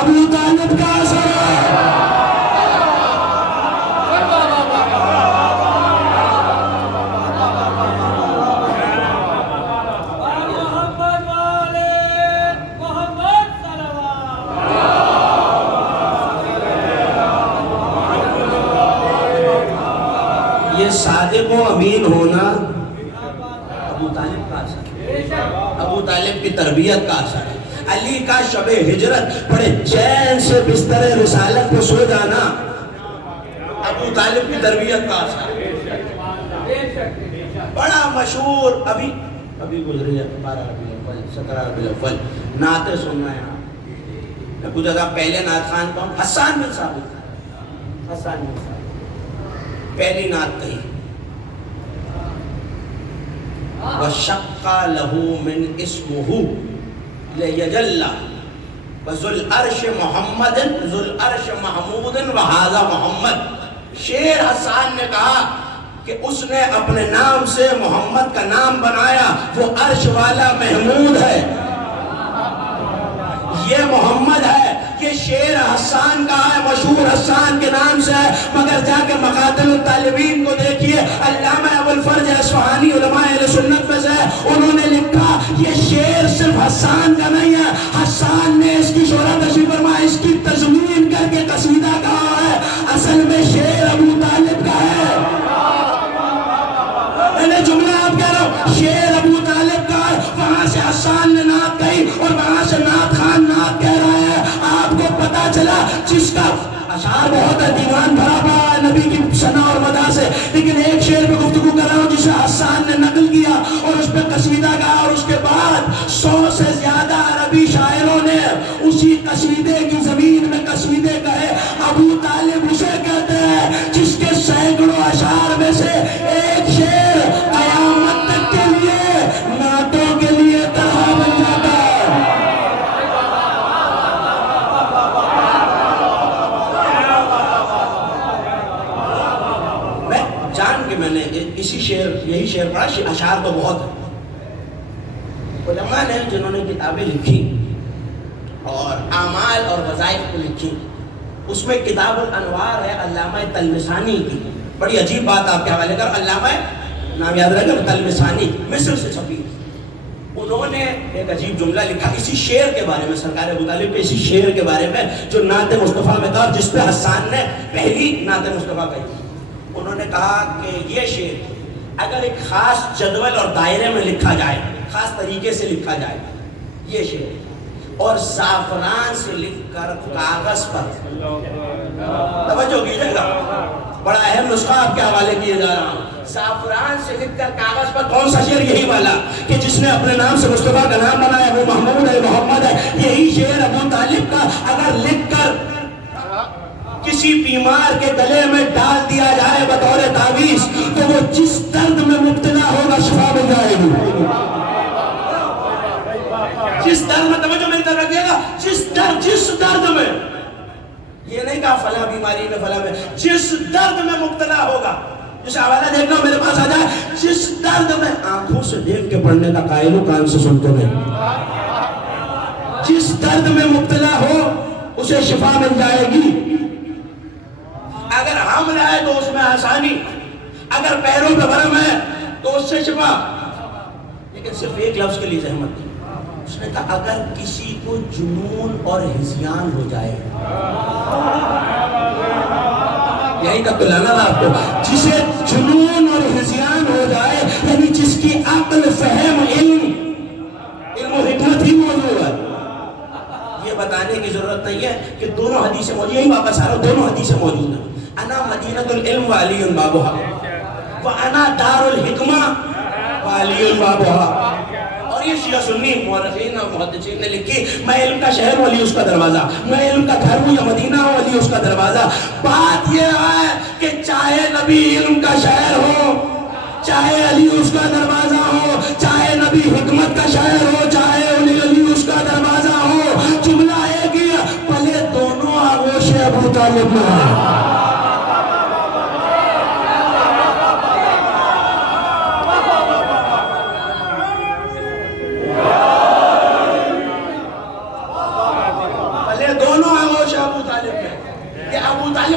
ابو طالب کا اثر ہے۔ یہ صادق و امین ہونا ابو طالب کا اثر ہے، ابو طالب کی تربیت کا اثر ہے۔ علی کا شب ہجرت بڑے چین سے بستر رسالت پہ سو جانا ابو طالب کی تربیت کا اثر ہے۔ بڑا مشہور ابھی گزری ہے 12 ربیع الاول 17 ربیع الاول نعتیں سننا ہے۔ میں کچھ جگہ پہلے نعت خان کہوں، حسان بن ثابت، حسان بن ثابت پہلی نعت کہی وَشَقَّ لَهُ مِنْ اسْمُهُ لِيَجَلَّ وَذُو الْعَرْشِ مُحَمَّدٍ ذُو الْعَرْشِ مَحْمُودٍ وَهَذَا محمد۔ شیر حسان نے کہا کہ اس نے اپنے نام سے محمد کا نام بنایا، وہ عرش والا محمود ہے، یہ محمد ہے۔ یہ شیر حسان کا ہے، مشہور حسان کے نام سے ہے، مگر جا کے مقاتل الطالبین کو دیکھیے، علامہ ابو الفرج اصفہانی علماء اہل سنت میں سے انہوں نے لکھا یہ شیر صرف حسان کا نہیں ہے، حسان نے اس کی شہرت تشریف فرما اس کی تضمین کر کے قصیدہ کہا ہے، اصل میں شیر ابو طالب کا ہے۔ میں نے جملہ آپ کہہ رہا ہوں، شیر ابو طالب کا ہے، وہاں سے حسان نے نعت کہی اور وہاں سے نعت خان نعت کہہ رہا ہے۔ آپ کو پتا چلا جس کا اشعار بہت ہے، دیوان بھرا پڑا ہے نبی کی ثنا اور مدح سے، لیکن ایک شعر پہ گفتگو کر رہا ہوں جسے حسان نے نقل کیا اور اس پہ قصیدہ کہا، اور اس کے بعد 100 سے زیادہ عربی شاعروں نے اسی قصیدے کی زمین میں قصیدے کہے۔ ابو طالب اسے کہتے ہیں جس کے سینکڑوں اشعار میں سے ایک شعر قیامت تک کے لیے نعتوں کے لیے طرح بن جاتا ہے۔ میں نے یہی شعر پڑھا، اشعار تو بہت ہیں۔ علماء نے جنہوں نے کتابیں لکھی اور اعمال اور وظائف کو لکھی، اس میں کتاب الانوار ہے علامہ تلمسانی کی، بڑی عجیب بات آپ کے حوالے کر، علامہ نام یاد رکھیں تلمسانی، مصر سے چھپی، انہوں نے ایک عجیب جملہ لکھا اسی شعر کے بارے میں، سرکار ابو طالب کے اسی شعر کے بارے میں جو نعت مصطفیٰ میں تھا، جس پہ حسان نے پہلی نعت مصطفیٰ کہی۔ انہوں نے کہا کہ یہ شعر اگر ایک خاص جدول اور دائرے میں لکھا جائے، خاص طریقے سے لکھا جائے یہ شعر، اور زعفران سے لکھ کر کاغذ پر، توجہ کیجئے گا، بڑا اہم نسخہ آپ کے حوالے کیے جا رہا ہوں، زعفران سے لکھ کر کاغذ پر، کون سا شعر؟ یہی والا کہ جس نے اپنے نام سے مصطفیٰ کا نام بنایا، وہ محمود ہے، محمد ہے، یہی شعر ابو طالب کا اگر لکھ کر کسی بیمار کے گلے میں ڈال دیا جائے بطور تعویذ تو وہ جس درد میں مبتلا ہوگا شفا مل جائے گی۔ جس درد میں، توجہ میری طرف رکھیے گا، جس درد میں، یہ نہیں کہا فلاں بیماری میں فلاں میں، جس درد میں مبتلا ہوگا، جسے حوالہ دیکھنا میرے پاس آ جائے، جس درد میں، آنکھوں سے دیکھ کے پڑھنے کا قائل ہوں، کان سے سنتے نہیں، جس درد میں مبتلا ہو اسے شفا مل جائے گی۔ اگر حمل ہے تو اس میں آسانی، اگر پیروں پہ ورم ہے تو اس سے شفا، لیکن صرف ایک لفظ کے لیے زحمت دی، اس نے کہا اگر کسی کو جنون اور ہذیان ہو جائے، یہی تک تو لانا تھا آپ کو، جسے جنون اور ہذیان ہو جائے، یعنی جس کی عقل، فہم، علم و حکمت ہی موجود ہے، یہ بتانے کی ضرورت نہیں ہے کہ دونوں حدیثیں موجود، یہی واپس آ رہا ہوں، دونوں حدیثیں موجود ہیں، انا مدینۃ العلم و علی بابها، وَأَنَا دَارُ الْحِكْمَةِ وَعَلِيٌّ بَابُهَا. اور یہ شیعہ سنی مورخین اور محدثین نے لکھی، میں علم کا شہر ہوں، علی اس کا دروازہ، میں علم کا گھر ہوں یا مدینہ ہوں، علی اس کا دروازہ. بات یہ ہے کہ چاہے نبی علم کا شہر ہو، چاہے علی اس کا دروازہ ہو، چاہے نبی حکمت کا شہر ہو، چاہے علی اس کا دروازہ ہو، جملہ ایک ہی ہے، پہلے دونوں آغوش ابو طالب میں ہیں.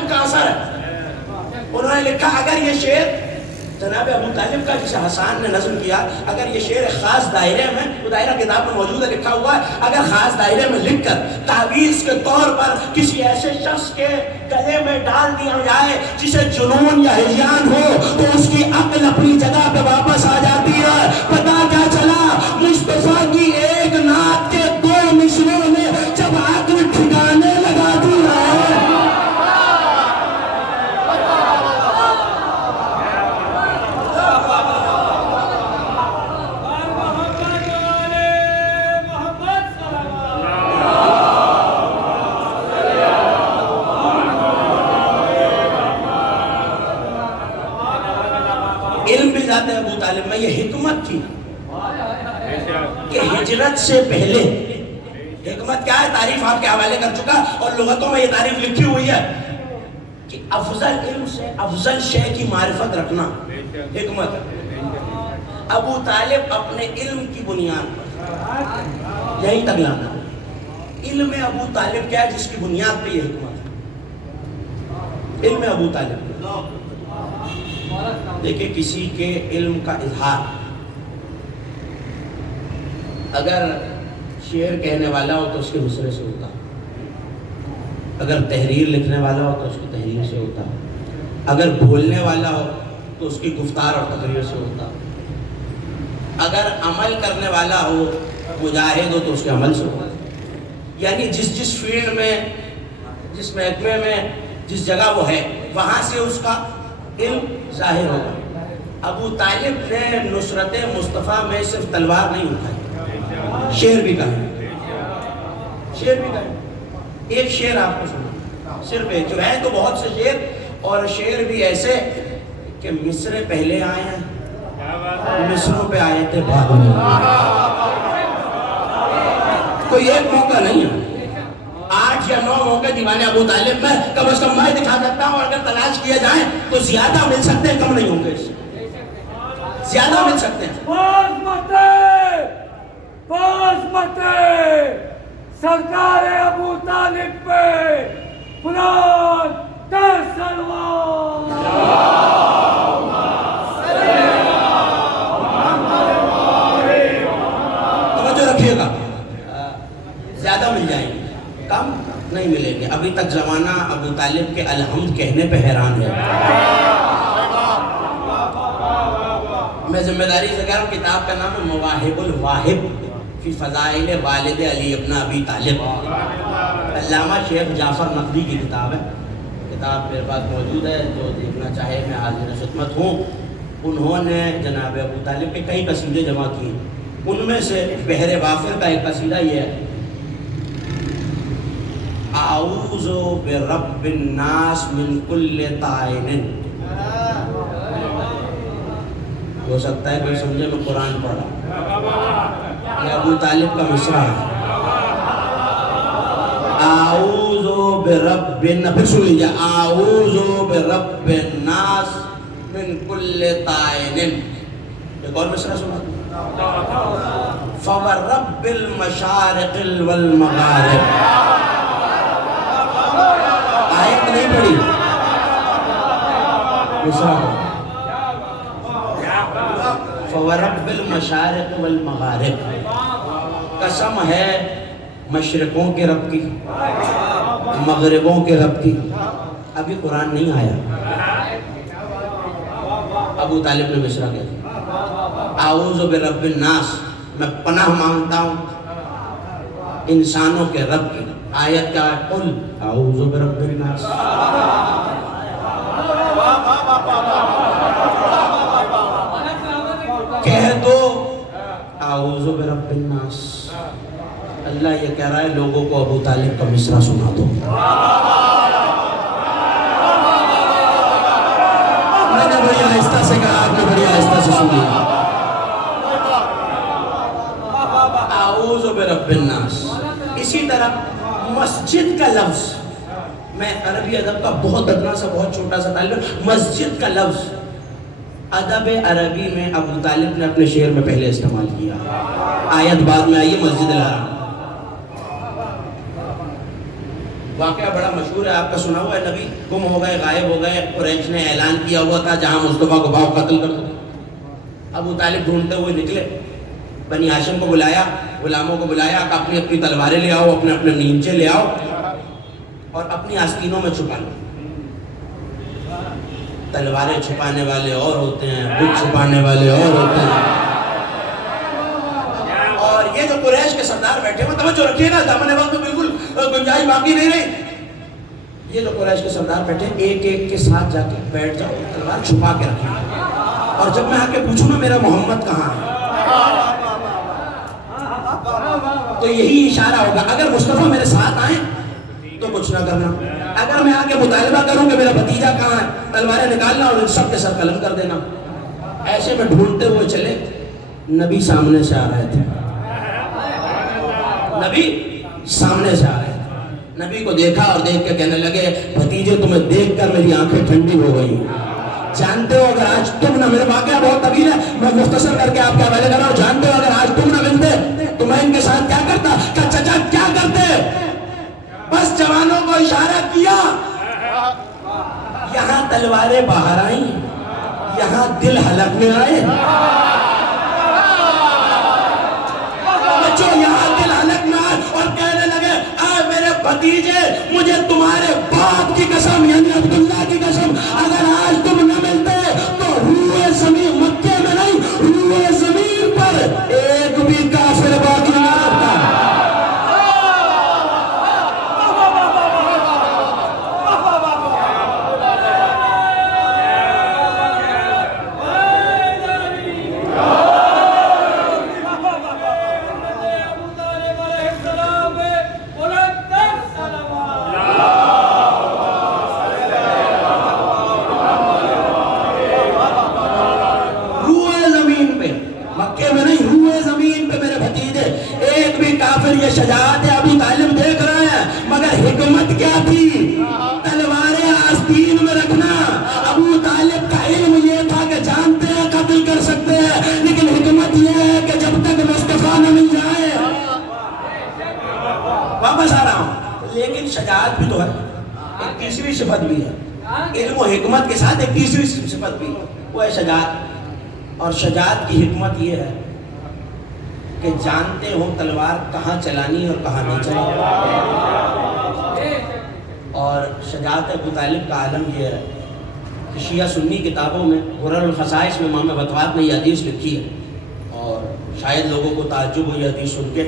کا اثر ہے. انہوں نے لکھا اگر یہ شعر جناب ابو طالب کا جسے حسان نے نظم کیا، اگر یہ شعر خاص دائرے میں، وہ دائرہ کتاب میں موجود ہے، لکھا ہوا ہے، اگر خاص دائرے میں لکھ کر تعویذ کے طور پر کسی ایسے شخص کے گلے میں ڈال دیا جائے جسے جنون یا ہیجان ہو تو اس کی عقل اپنی جگہ پہ واپس آ جاتی ہے. پتا کیا چلا؟ مصطفیٰ کی ایک نعت کے 2 مصروں میں جب عقل ٹھکانے لگاتی ہے. علم بھی ذات ابو طالب میں یہ حکمت تھی کہ ہجرت سے پہلے، حکمت کیا ہے تعریف آپ کے حوالے کر چکا اور لغتوں میں یہ تعریف لکھی ہوئی ہے کہ افضل علم سے افضل شے کی معرفت رکھنا حکمت ہے. ابو طالب اپنے علم کی بنیاد پر یہی تک لانا، علم ابو طالب کیا ہے جس کی بنیاد پہ یہ حکمت ہے. علم ابو طالب دیکھیں، کسی کے علم کا اظہار اگر شعر کہنے والا ہو تو اس کے مصرے سے ہوتا، اگر تحریر لکھنے والا ہو تو اس کی تحریر سے ہوتا، اگر بولنے والا ہو تو اس کی گفتار اور تقریر سے ہوتا، اگر عمل کرنے والا ہو، مجاہد ہو تو اس کے عمل سے ہوتا. یعنی جس فیلڈ میں، جس محکمے میں، جس جگہ وہ ہے، وہاں سے اس کا علم ظاہر ہوگا. ابو طالب نے نصرت مصطفیٰ میں صرف تلوار نہیں اٹھائی، شعر بھی کہا. شعر بھی کہا. ایک شعر آپ کو سنا، صرف ایک، جو ہے تو بہت سے شعر، اور شعر بھی ایسے کہ مصرے پہلے آئے ہیں، مصروں پہ آئے تھے بعد میں. کوئی ایک موقع نہیں ہے، 8 یا 9 موقع دیوان ابو طالب میں کم از کم میں دکھا سکتا ہوں. اگر تلاش کیا جائے تو زیادہ مل سکتے ہیں، کم نہیں ہوں گے، زیادہ مل سکتے ہیں. سرکار ابو طالب پہ قرآن کا سلوات. توجہ رکھیے گا، زیادہ مل جائیں گے، کم نہیں ملیں گے. ابھی تک زمانہ ابو طالب کے الحمد کہنے پہ حیران ہے. میں ذمہ داری سے کہہ رہا ہوں، کتاب کا نام ہے مواہب الواہب فی فضائل والد علی ابن ابی طالب. علامہ شیخ جعفر نقوی کی کتاب ہے. کتاب میرے پاس موجود ہے، جو دیکھنا چاہے میں حاضر خدمت ہوں. انہوں نے جناب ابو طالب کے کئی قصیدے جمع کیے، ان میں سے بحر وافر کا ایک قصیدہ یہ ہے: اعوذ برب الناس من کل طائن. ہو سکتا ہے کوئی سمجھے میں قرآن پڑھ رہا ہوں، یہ ابو طالب کا مصرع ہے. اعوذ برب الناس، پھر سن لیجیے، اعوذ برب الناس من کل طائن. ایک اور مصرع سنا، فورب المشارق والمغارب. آیت نہیں پڑھی، مصرع فورب المشارق والمغارب. قسم ہے مشرقوں کے رب کی، مغربوں کے رب کی. ابھی قرآن نہیں آیا، ابو طالب نے مصرع کیا، اعوذ برب الناس، میں پناہ مانگتا ہوں انسانوں کے رب کی. آیت کا قل اعوذ برب الناس. اعوذ برب الناس. اللہ یہ کہہ رہا ہے لوگوں کو ابو طالب کا مصرع سنا دو. میں نے بڑی آہستہ سے کہا, آپ نے بڑی آہستہ سے سنی. اعوذ برب الناس. اسی طرح مسجد کا لفظ, میں عربی ادب کا بہت ادنا سا بہت چھوٹا سا طالب ہوں, مسجد کا لفظ ادب عربی میں ابو طالب نے اپنے شعر میں پہلے استعمال کیا. آیت بعد میں آئی ہے مسجد الحرام. واقعہ بڑا مشہور ہے, آپ کا سنا ہوا ہے. نبی گم ہو گئے, غائب ہو گئے. قریش نے اعلان کیا ہوا تھا جہاں مصطفیٰ کو باؤ قتل کر دو. ابو طالب ڈھونڈتے ہوئے نکلے, بنی ہاشم کو بلایا, غلاموں کو بلایا کہ اپنی اپنی تلواریں لے آؤ, اپنے اپنے نیچے لے آؤ اور اپنی آستینوں میں چھپا لو. تلواریں چھپانے والے اور ہوتے ہیں, بت چھپانے والے اور ہوتے ہیں. اور یہ جو قریش کے سردار بیٹھے ہوئے, توجہ رکھیے گا, دامن وقت میں بالکل گنجائش باقی نہیں رہی. یہ جو قریش کے سردار بیٹھے, ایک ایک کے ساتھ جا کے بیٹھ جاؤ, تلوار چھپا کے رکھیں, اور جب میں آ کے پوچھوں نا میرا محمد کہاں ہے, تو یہی اشارہ ہوگا. اگر مصطفیٰ میرے ساتھ آئیں تو کچھ نہ کرنا, اگر میں آ کے مطالبہ کروں کہ میرا بھتیجا کہاں ہے, تلواریں نکالنا اور ان سب کے سر قلم کر دینا. ایسے میں ڈھونڈتے ہوئے چلے, نبی سامنے سے آ رہے تھے. نبی سامنے سے آ رہے تھے. نبی کو دیکھا اور دیکھ کے کہنے لگے, بھتیجے تمہیں دیکھ کر میری آنکھیں ٹھنڈی ہو گئی. جانتے ہو اگر آج تم نہ, میرے واقعہ بہت طویل ہے, میں مختصر کر کے آپ کے حوالے کر رہا ہوں. جانتے ہو اگر آج تم نہ ملتے تو میں ان کے ساتھ کیا کرتا, کہ چچا کیا کرتے. بس جوانوں کو اشارہ کیا, یہاں تلواریں باہر آئیں, یہاں دل حلق میں آئے. بچوں یہاں دل حلق میں آئے اور کہنے لگے, اے میرے بھتیجے, مجھے تمہارے باپ کی قسم یعنی عبداللہ کی قسم, اگر آج تم نہ ملتے تو روئے زمین, مکے میں نہیں روئے زمین پر ایک بھی کافر باقی نہ رہتا. یہ شجاعت ابو طالب دیکھ رہے ہیں, مگر حکمت کیا تھی, تلواریں آستین میں رکھنا. ابو طالب کا علم یہ تھا کہ جانتے ہیں قتل کر سکتے ہیں, لیکن حکمت یہ ہے کہ جب تک مصطفیٰ نہ مل جائے. واپس آ رہا ہوں, لیکن شجاعت بھی تو ہے, ایک تیسری صفت بھی ہے. علم و حکمت کے ساتھ ایک تیسری صفت بھی, وہ ہے شجاعت. اور شجاعت کی حکمت یہ ہے کہ جانتے ہو تلوار کہاں چلانی اور کہاں نہیں چلانی. اور شجاعت ابو طالب کا عالم یہ ہے کہ شیعہ سنی کتابوں میں غرر الخصائص میں امام بطوات نے یہ حدیث لکھی ہے, اور شاید لوگوں کو تعجب ہو یہ حدیث سن کے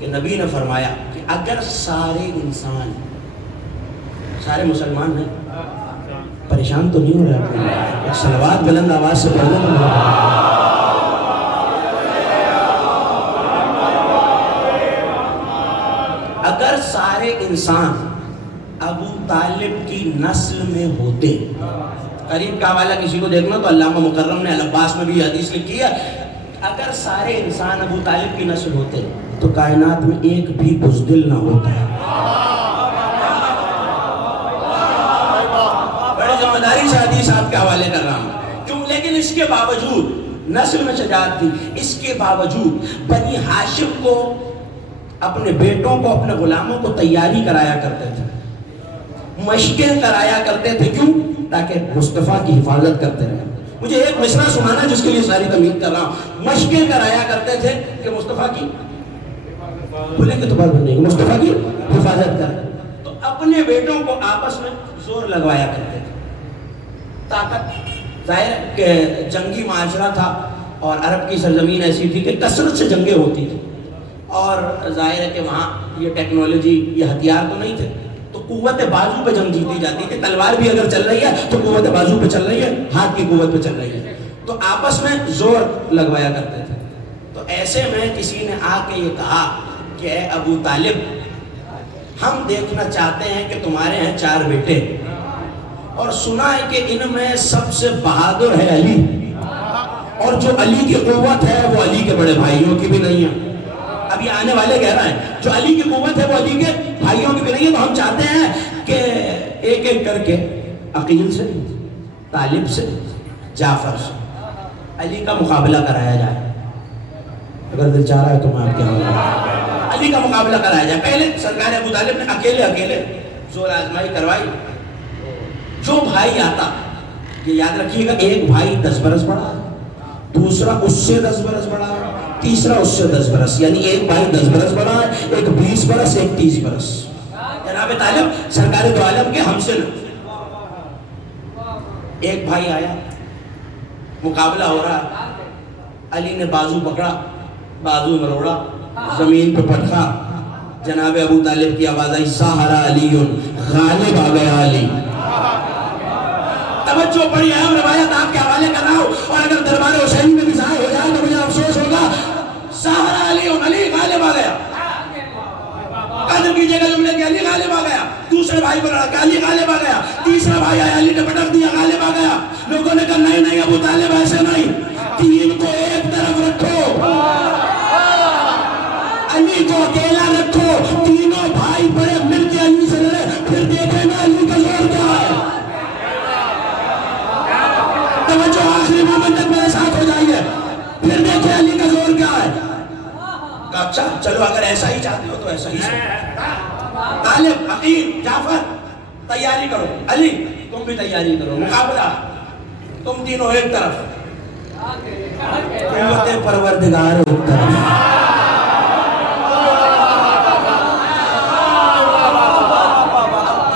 کہ نبی نے فرمایا کہ اگر سارے انسان, سارے مسلمان ہیں, پریشان تو نہیں ہو رہا, ایک صلوات بلند آواز سے پڑھ لیں. اگر سارے انسان ابو طالب کی نسل میں ہوتے, قریب کا حوالہ کسی کو دیکھنا تو علامہ مکرم نے العباس میں بھی حدیث لکھی ہے, اگر سارے انسان ابو طالب کی نسل ہوتے تو کائنات میں ایک بھی بزدل نہ ہوتا. بڑی ذمہ داری سے حدیث آپ کے حوالے کر رہا ہوں, کیوں, لیکن اس کے باوجود نسل میں شجاعت تھی, اس کے باوجود بنی ہاشم کو, اپنے بیٹوں کو, اپنے غلاموں کو تیاری کرایا کرتے تھے, مشقیں کرایا کرتے تھے. کیوں, تاکہ مصطفیٰ کی حفاظت کرتے رہے. مجھے ایک مصرع سنانا جس کے لیے ساری تمہید کر رہا ہوں. مشقیں کرایا کرتے تھے کہ مصطفیٰ کی, بھولیں گے تو بات بنیں گے, مصطفیٰ کی حفاظت کریں. تو اپنے بیٹوں کو آپس میں زور لگوایا کرتے تھے. طاقت ظاہر ہے کہ جنگی معاشرہ تھا, اور عرب کی سرزمین ایسی تھی کہ کثرت سے جنگیں ہوتی تھی, اور ظاہر ہے کہ وہاں یہ ٹیکنالوجی, یہ ہتھیار تو نہیں تھے, تو قوت بازو پہ جنگ جیتی جاتی تھی. تلوار بھی اگر چل رہی ہے تو قوت بازو پہ چل رہی ہے, ہاتھ کی قوت پہ چل رہی ہے, تو آپس میں زور لگوایا کرتے تھے. تو ایسے میں کسی نے آ کے یہ کہا کہ اے ابو طالب، ہم دیکھنا چاہتے ہیں کہ تمہارے ہیں 4 بیٹے، اور سنا ہے کہ ان میں سب سے بہادر ہے علی، اور جو علی کی قوت ہے وہ علی کے بڑے بھائیوں کی بھی نہیں ہے۔ اب یہ آنے والے کہہ رہا ہے جو علی کی قوت ہے وہ علی کے بھائیوں کی بھی نہیں ہے، تو ہم چاہتے ہیں کہ ایک ایک کر کے عقیل سے، طالب سے، جعفر سے علی کا مقابلہ کرایا جائے۔ اگر دل چاہ رہا ہے تو میں آپ کے ہوں، علی کا مقابلہ کرایا جائے۔ پہلے سرکار ابو طالب نے اکیلے زور آزمائی کروائی، جو بھائی آتا، یہ یاد رکھیے گا، ایک بھائی 10 برس بڑا، دوسرا اس سے 10 برس بڑا، تیسرا اس سے 10 برس، یعنی ایک بھائی 10 برس بڑا ہے، ایک 20 برس، ایک 30 برس۔ جناب طالب سرکار دو عالم کے ہم سے نہ۔ ایک بھائی آیا، مقابلہ ہو رہا، علی نے بازو پکڑا، بازو مروڑا، زمین پہ پٹکا، جناب ابو طالب کی آواز آئی، سہرا علی، غالب آ گیا علی۔ توجہ بڑی اہم روایت آپ کے حوالے کر رہا ہوں، اور اگر دربار حسین میں بھی ظاہر ہو جائے تو مجھے افسوس ہوگا۔ سہرا علی، علی غالب آ گیا۔ قدر کیجئے گا جملے کہ علی غالب آ گیا۔ دوسرے بھائی پر لڑکا، علی غالب آ گیا۔ تیسرا بھائی آیا، علی نے پٹک دیا، غالب آ گیا۔ لوگوں نے کہا نہیں ابو طالب ایسے نہیں، تین کو ایک طرف رکھو، علی کو اکیلا رکھو، تینوں بھائی بڑے مل کے علی سے لڑے، پھر دیکھیں گا علی کا زور کیا ہے۔ توجہ آخری مومنٹ تک میرے ساتھ ہو جائیے، پھر دیکھیں علی کا زور کیا ہے۔ کہا اچھا چلو اگر ایسا ہی چاہتے ہو تو ایسا ہی سے۔ طالب، عقیل، جعفر تیاری کرو، علی تم بھی تیاری کرو، مقابلہ تم تینوں ایک طرف، قوت پروردگار ایک طرف۔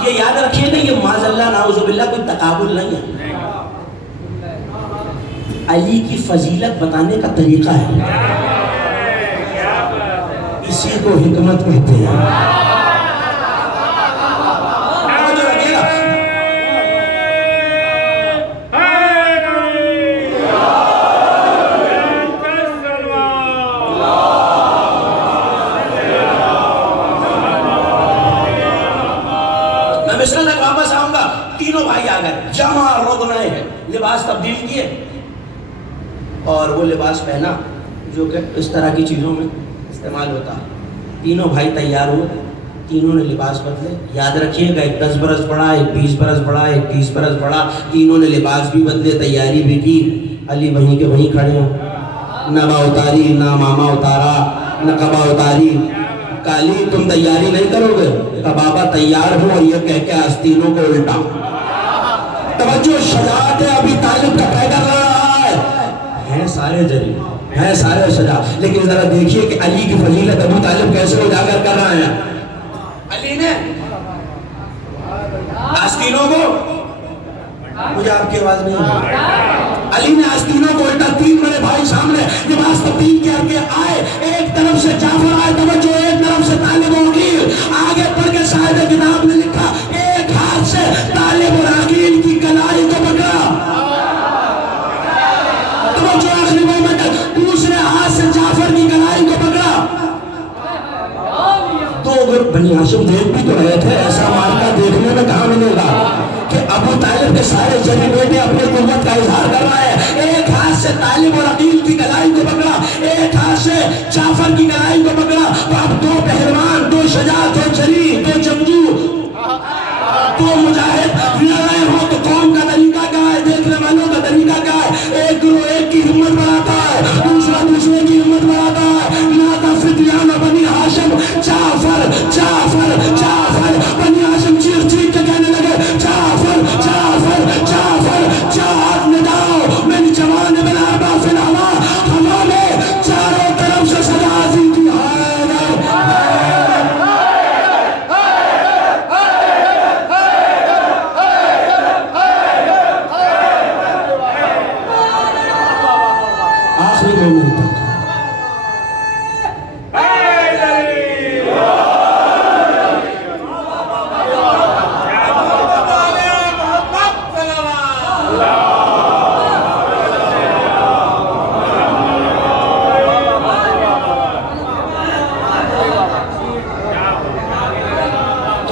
یہ یاد رکھیے کہ یہ معاذ اللہ نعوذ باللہ کوئی تقابل نہیں ہے، علی کی فضیلت بتانے کا طریقہ ہے، اسی کو حکمت کہتے ہیں۔ میں مصر تک واپس آؤں گا، تینوں بھائی آ گئے، جمع رودنائے ہیں، لباس تبدیل کیے، اور وہ لباس پہنا جو کہ اس طرح کی چیزوں میں استعمال ہوتا۔ تینوں بھائی تیار ہوئے، تینوں نے لباس بدلے۔ یاد رکھیے گا، ایک 10 برس بڑا، ایک 20 برس بڑا، ایک 30 برس بڑا، تینوں نے لباس بھی بدلے، تیاری بھی کی۔ علی وہیں کے وہیں کھڑے ہیں، نہ ماں اتاری، نہ ماما اتارا، نہ قبا اتاری۔ علی تم تیاری نہیں کرو گے؟ کہا بابا تیار ہوں، اور یہ کہہ کے آستینوں کو الٹا۔ توجہ، شجاعت ابی طالب کا پیغام رہا ہے سارے جری، ہے سارے شجاع، لیکن ذرا دیکھیے کہ علی کی فضیلت ابو طالب کیسے اجاگر کر رہے ہیں۔ علی نے آستینوں کو، مجھے آپ کی آواز نہیں ہے، علی نے آستینوں کو الٹا، 3 بڑے بھائی سامنے لباس تبدیل کر کے آئے، ایک طرف سے جعفر آئے، توجہ، ایک طرف سے طالب و عقیل۔ آگے پڑھ کے صاحب کتاب نے لکھا، ایک ہاتھ سے طالب اور عقیل کی کلائی کو پکڑا، توجہ آخری مومنٹ، دوسرے ہاتھ سے جعفر کی کلائی کو پکڑا۔ تو اگر بنی ہاشم دیکھ بھی تو رہے تھے، ایسا مارکا دیکھنے میں کہاں ملے گا کہ ابو طالب کے سارے جری بیٹے اپنے قوت کا اظہار کر رہے ہیں۔ ایک ہاتھ سے طالب اور عقیل کی کلائی کو پکڑا، ایک ہاتھ سے جعفر کی کلائی کو پکڑا، تو اب 2 پہلوان، 2 شجاع، 2 جری، 2 جنگجو، 2 مجاہد لڑ رہے ہو تو قوم کا طریقہ کیا ہے، دیکھنے والوں کا طریقہ کیا ہے؟ ایک گروہ ایک کی ہمت بڑھاتا ہے، دوسرا دوسرے کی ہمت بڑھاتا ہے۔ نادا فتیان بنی ہاشم، جعفر جعفر جعفر، بنی ہاشم چیخ چیخ کے کہنے لگے، جعفر جعفر جعفر، جہاد میں جاؤ، من جوان بن اربع فی الہوا،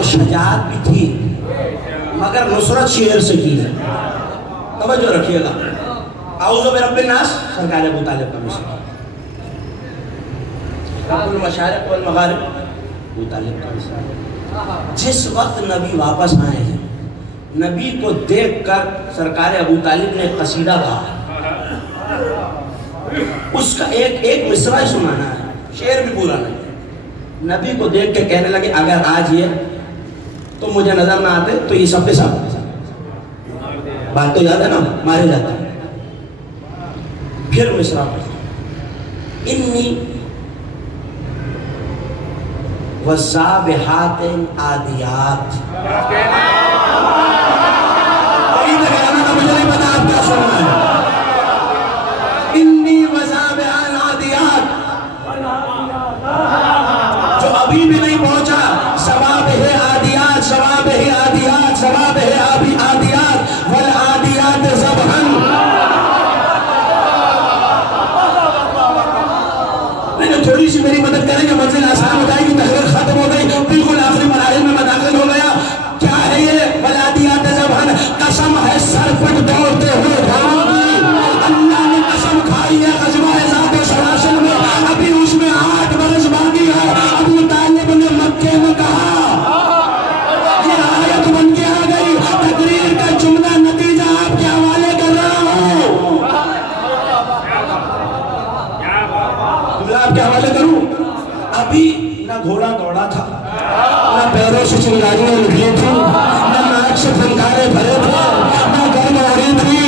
تو شجاعت بھی تھی مگر نصرت شعر سے کی ہے. توجہ رکھیے گا. اعوذ برب الناس سرکار ابو طالب کا مصرع. رب المشارق والمغارب ابو طالب کا مصرع. جس وقت نبی واپس آئے ہیں نبی کو دیکھ کر سرکار ابو طالب نے قصیدہ کہا. اس کا ایک مصرع ہی سنانا ہے, شعر بھی پورا نہیں. نبی کو دیکھ کے کہنے لگے اگر آج یہ تو مجھے نظر نہ آتے تو یہ سب کے ساتھ بات تو یاد ہے نا, مارے جاتا ہے. پھر مصرع انی والسابحات عادیات. کوئی لگانا تھا, مجھے نہیں پتا آپ کیا سننا ہے. انی والسابحات عادیات جو ابھی بھی نہیں پہنچا. ثواب ہے عادیات, ثواب ہے عادیات, ثواب ہے عادیات والعادیات ذبحا. نہیں تھوڑی سی میری مدد کریں گے, منزل آسان ہو جائے گی. تحریر ختم ہو گئی, بالکل آخری مراحل میں داخل ہو گیا. کیا ہے یہ والعادیات ذبحا؟ قسم ہے سر پٹ دوڑتے ہوئے بھاگی. اللہ نے قسم کھائی ہے غزوہ ذات سلاسل میں, ابھی اس میں 8 برس باقی ہے. ابو طالب نے مکے میں کہا, یہ آیت بن کے آ گئی. تقریر کا جملہ نتیجہ آپ کے حوالے کر رہا ہوں. جملہ آپ کے حوالے کروں. ابھی نہ گھوڑا دوڑا تھا, نہ پیروں سے چنگاریاں نکلی تھی, نہ ناک سے پھنکارے بھرے تھے, نہ گرم ہو رہی تھی.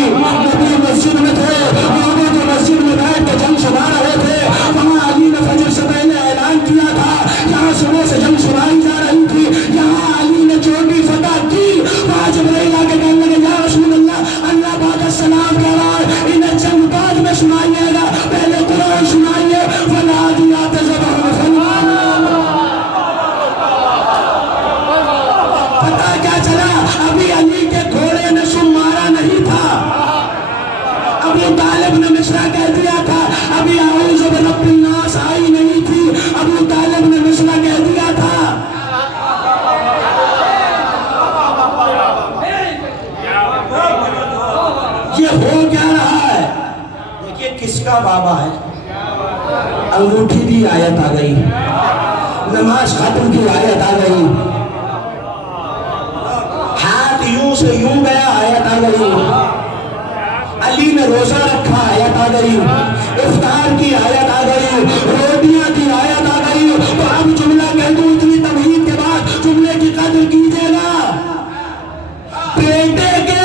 نبی مسجد میں تھے, لوگوں جو مسجد میں بیٹھ کے جنگ سنا رہے تھے. وہاں علی نے فجر سے پہلے اعلان کیا تھا, یہاں صبح سے جنگ سنائی جا رہی تھی. یہاں علی نے چوٹی فتح کی. وہاں جبرائیل آ کے کہنے لگے یا رسول اللہ, اللہ بعد السلام کہہ رہا ہے, انہیں جنگ بعد میں سنائیے گا, پہلے قرآن سنائیے. والعادیات ذبحا. پتہ کیا چلا, ابھی علی کے گھوڑے نے سم مارا نہیں تھا. ابو طالب نے مصرع کہہ دیا تھا. ابھی اعوذ برب الناس آئی نہیں تھی, ابو طالب نے مصرع کہہ دیا تھا. یہ ہو کیا رہا ہے؟ دیکھیے کس کا بابا ہے. انگوٹھی کی آیت آ گئی, نماز ختم کی آیت آ گئی, ہاتھ یوں سے یوں گیا آیت آ گئی, علی نے روزہ رکھا آیت آ گئی, افطار کی آیت آ گئی, روٹیاں کی آیت آ گئی. تو اب جملہ کہہ دوں اتنی تمہید کے بعد جملے کی قدر کیجیے گا. بیٹے کے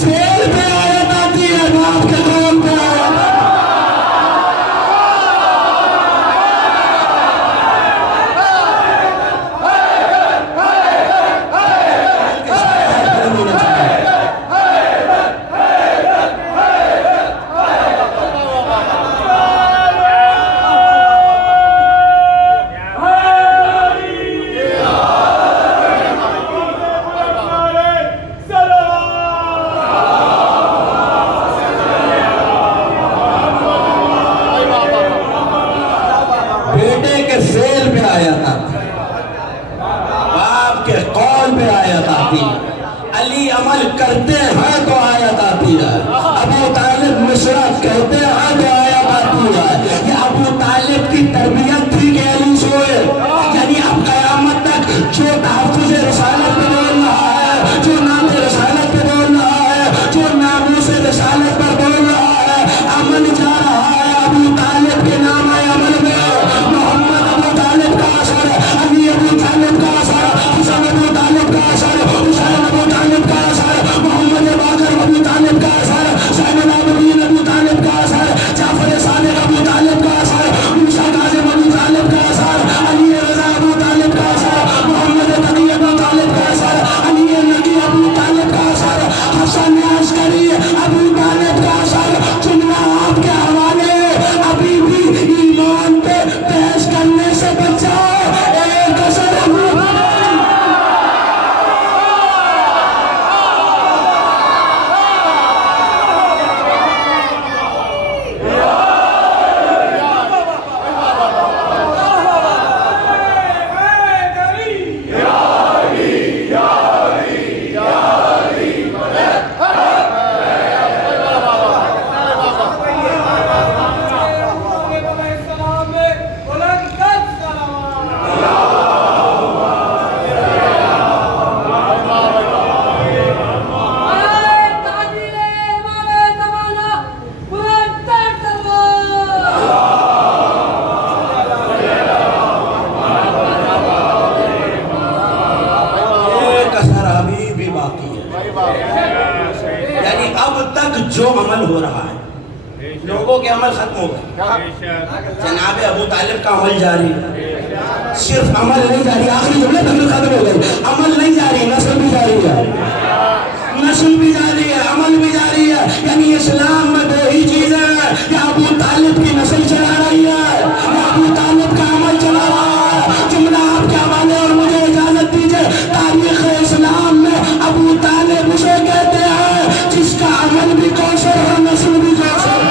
فعل پہ آیت آتی ہے, باپ کے قول پہ آیت. بیٹے کے فعل پہ آیت آتی, باپ کے قول پہ آیت آتی. علی عمل کرتے ہیں تو آیت آتی ہے, ابو طالب مصرع کہتے ہیں تو آیت آتی ہے. یہ ابو طالب کی تربیت تھی کہ علی سوئے. یعنی اب قیامت تک جو تحفظ رسالت پہ بول رہا ہے, جو نام رسالت پہ بول رہا ہے, جو ناموس رسالت پر بول رہا ہے, عمل جا رہا ہے ابو طالب کے نام عمل میں. محمد ابو طالب کا اثر, علی ابو طالب کا اثر, حسن ابو طالب کا اثر, حسین ابو طالب کا اثر, محمد باقر جو عمل ہو رہا ہے، لوگوں کے عمل ختم ہو گئے، جناب ابو طالب کا عمل جاری ہے۔ صرف عمل نہیں جاری، آخری جملے تک ختم ہو گئی، عمل نہیں جاری، نسل بھی جاری ہے، نسل بھی جاری ہے، عمل بھی جاری ہے۔ یعنی اسلام میں دو ہی چیزیں ہیں، یا ابو طالب کی نسل چلا رہی ہے یا ابو طالب کا عمل چلا رہا ہے۔ جملہ آپ کے حوالے اور مجھے اجازت دیجئے، تاریخ اسلام میں ابو طالب اسے کہتے ہیں جس کا عمل بھی کوثر ہے، نسل بھی کوثر ہے۔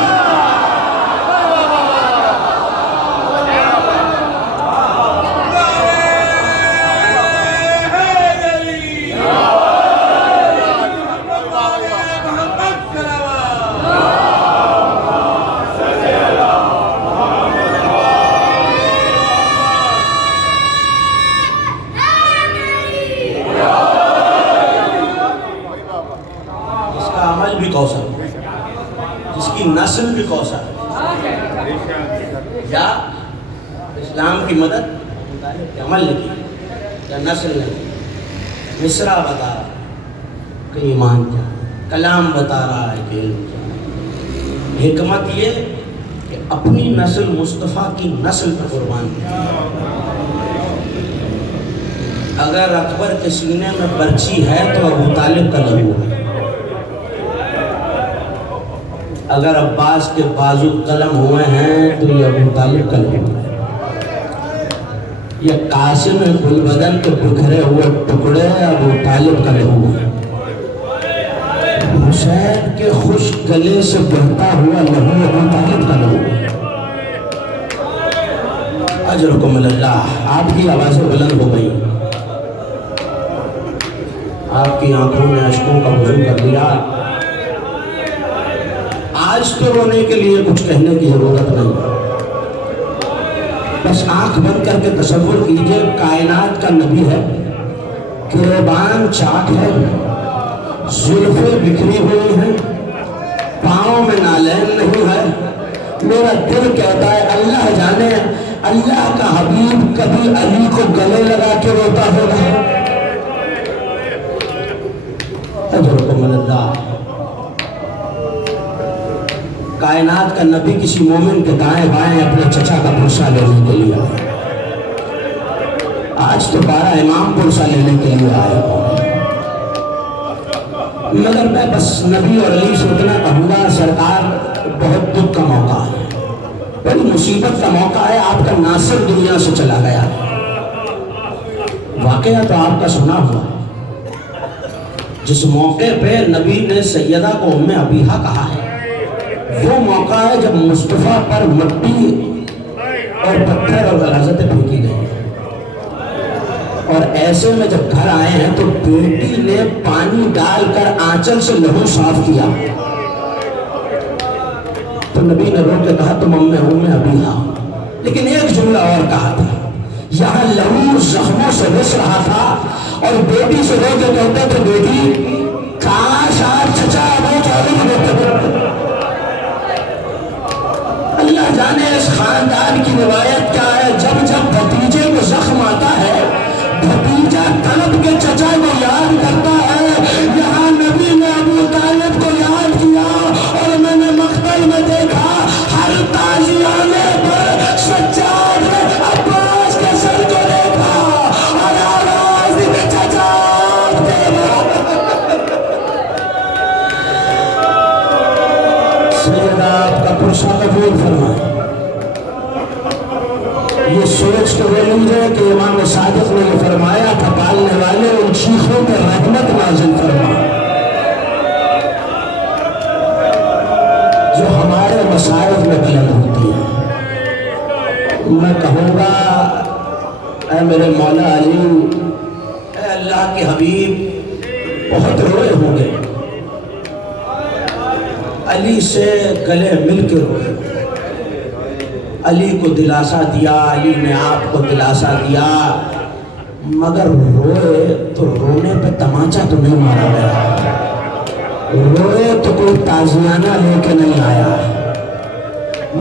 جس کی نسل بھی کوثر، یا اسلام کی مدد عمل نہیں یا نسل نہیں۔ مصرع بتا رہا ہے کہ ایمان کیا، کلام بتا رہا ہے کہ علم کیا۔ حکمت یہ کہ اپنی نسل مصطفیٰ کی نسل پر قربان کیا۔ اگر اکبر کے سینے میں برچی ہے تو ابو طالب کا لہو ہے، اگر عباس کے بازو قلم ہوئے ہیں تو یہ ابو طالب کا لہو ہے۔ یہ قاسم گلبدن کے بکھرے ہوئے ٹکڑے ابو طالب کا لہو ہے۔ حسین کے خشک گلے سے بہتا ہوا لہو ابو طالب کا لہو ہے۔ اجرکم اللہ۔ آپ کی آوازیں بلند ہو گئی، آپ کی آنکھوں نے اشکوں کا وضو کر لیا۔ آج تو رونے کے لیے کچھ کہنے کی ضرورت نہیں، بس آنکھ بند کر کے تصور کیجئے، کائنات کا نبی ہے، گریبان چاک ہے، زلفیں بکھری ہوئی ہیں، پاؤں میں نالین نہیں ہے۔ میرا دل کہتا ہے اللہ جانے اللہ کا حبیب کبھی علی کو گلے لگا کے روتا ہوگا۔ اجرکم اللہ۔ کائنات کا نبی کسی مومن کے دائیں بائیں اپنے چچا کا پرسہ لینے کے لیے آئے، آج تو 12 امام پرسہ لینے کے لیے آئے، مگر میں بس نبی اور علی سے اتنا کہوں گا، سرکار بہت دکھ کا موقع ہے، بڑی مصیبت کا موقع ہے، آپ کا ناصر دنیا سے چلا گیا۔ واقعہ تو آپ کا سنا ہوا، جس موقع پہ نبی نے سیدہ کو ام ابیہا کہا ہے، وہ موقع ہے جب مصطفیٰ پر مٹی اور پتھر اور غلاظتیں پھینکی گئی، اور ایسے میں جب گھر آئے ہیں تو بیٹی نے پانی ڈال کر آنچل سے لہو صاف کیا، تو نبی نے رو کے کہا تم ام ابیہا، لیکن ایک جملہ اور کہا تھا، یہاں لہو زخموں سے رس رہا تھا، اور بیٹی سے رو کے کہتے تھے بیٹی کاش آپ چچا ابو طالب ہوتے۔ اللہ جانے اس خاندان کی روایت کیا ہے، جب جب بھتیجے کو زخم آتا ہے بھتیجا طلب کے چچا کو یاد کرتا ہے۔ یہاں نبی نے ابو طالب کو یاد کیا، اور میں نے مقتل میں دیکھا ہر تازیانے پر سجاد نے عباس کے سر کو دیکھا اور آواز چچا سیدہ آپ کا پرسہ قبول فرمائے۔ یہ سوچ کے وہ لیجئے کہ امام صادق نے یہ فرمایا تھا، پالنے والے ان چیخوں پر رحمت نازل فرما جو ہمارے مصائب میں بلند ہوتی ہے۔ میں کہوں گا اے میرے مولا علی، اے اللہ کے حبیب، بہت روئے ہوں گے، علی سے گلے مل کے روئے، علی کو دلاسا دیا، علی نے آپ کو دلاسا دیا، مگر روئے تو رونے پہ تماچا تو نہیں مارا گیا، روئے تو کوئی تازیانہ لے کے نہیں آیا،